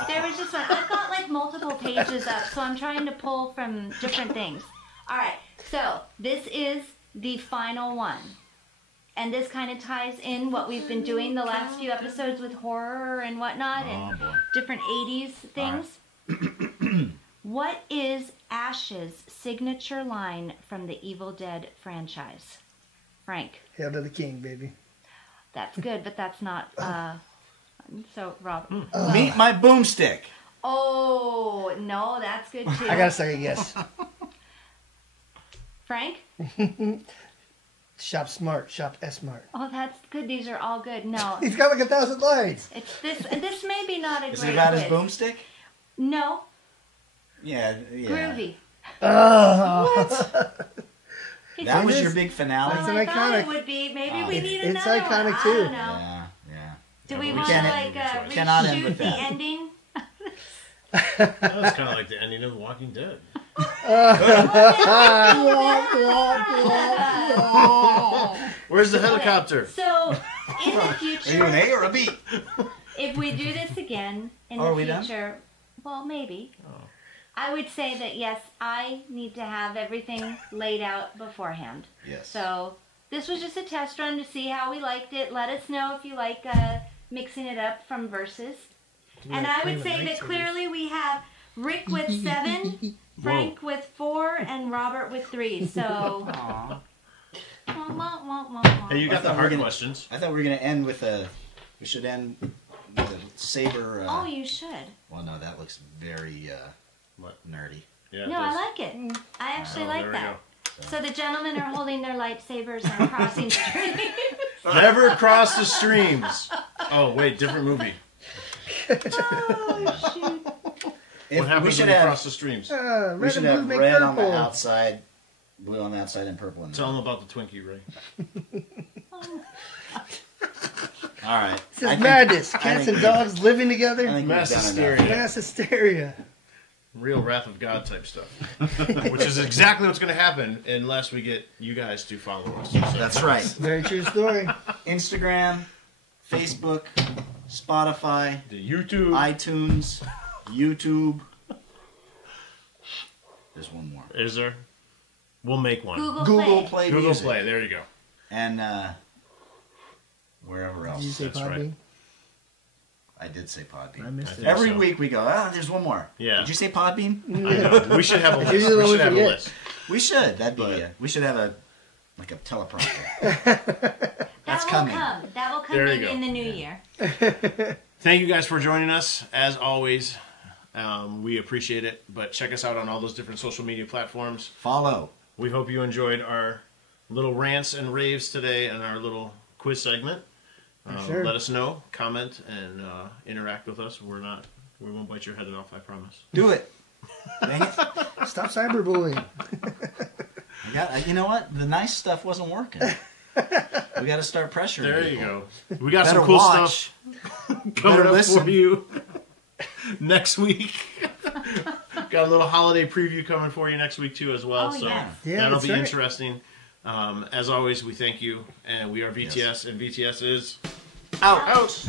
There was just one. I've got like multiple pages up, so I'm trying to pull from different things. All right, so this is the final one. And this kind of ties in what we've been doing the last few episodes with horror and whatnot and Oh, boy. different 80s things. What is Ash's signature line from the Evil Dead franchise? Frank. Hail to the king, baby. That's good, but that's not... so, Rob. Meet my boomstick. Oh, no, that's good too. I got a second guess. Frank? Shop smart, shop S-smart. Oh, that's good. These are all good. No, He's got like 1,000 lines. it's this. This may be not a Is great it about his quiz. boomstick? No, Yeah. groovy. Oh. That was It your is. big finale. That's Well, an I thought iconic. it would be. Maybe we It's- need it's another iconic one. too. I don't know. Yeah. Do we We want to can't- like cannot end reshoot with the that. ending? That's kind of like the ending of The Walking Dead. Where's the helicopter? So in the Are future, you an A or a B? if we do this again in Are the we done? future, well, maybe. Oh. I would say that yes, I need to have everything laid out beforehand. Yes. So this was just a test run to see how we liked it. Let us know if you like mixing it up from verses. And I would say that clearly we have Rick with 7, Frank with 4, and Robert with 3. So. Aw. Hey, you got the I thought we were hard gonna- questions. I thought we were going to end with a. We should end with a saber. Oh, you should. Well, no, that looks very What? nerdy. Yeah, No, I like it. I actually Oh, like there we that. So the gentlemen are holding their lightsabers and crossing streams. Never cross the streams. Oh, wait, different movie. Oh, shoot. If What happens we should when you have, cross the streams? we Red should and blue have make red on purple. the outside, blue on the outside, and purple on the Tell them about the Twinkie, Ray. All right. This is I think- madness. I Cats think- and dogs living I together. think Mass we've done hysteria. enough. Mass hysteria. Real Wrath of God type stuff. Which is exactly what's going to happen unless we get you guys to follow us. So, That's right. Very true story. Instagram, Facebook, Spotify, the YouTube. iTunes, YouTube. There's one more. Is there? We'll make one. Google Play Google Music. Play. There you go. And wherever Did you else. say That's Podbean? right. I did say Podbean. I missed I it. think Every so. week we go, there's one more. Yeah. Did you say Podbean? I know. We should have a list. Usually We when should we have a forget. list. We should. That'd be. But- We should have a teleprompter. That That's will coming. come. That will come There you in go. in the new year. Thank you guys for joining us. As always, we appreciate it. But check us out on all those different social media platforms. Follow. We hope you enjoyed our little rants and raves today and our little quiz segment. Sure. Let us know, comment, and interact with us. We won't bite your head off, I promise. Do it. Dang it. Stop cyberbullying. You know what? The nice stuff wasn't working. We got to start pressuring. There you people. go. We got Better some cool watch. stuff coming Better up listen. for you next week. Got a little holiday preview coming for you next week too as well. Oh, so yes. Yeah, that'll that's be right. interesting. As always, we thank you, and we are VTS, and VTS is Out. out.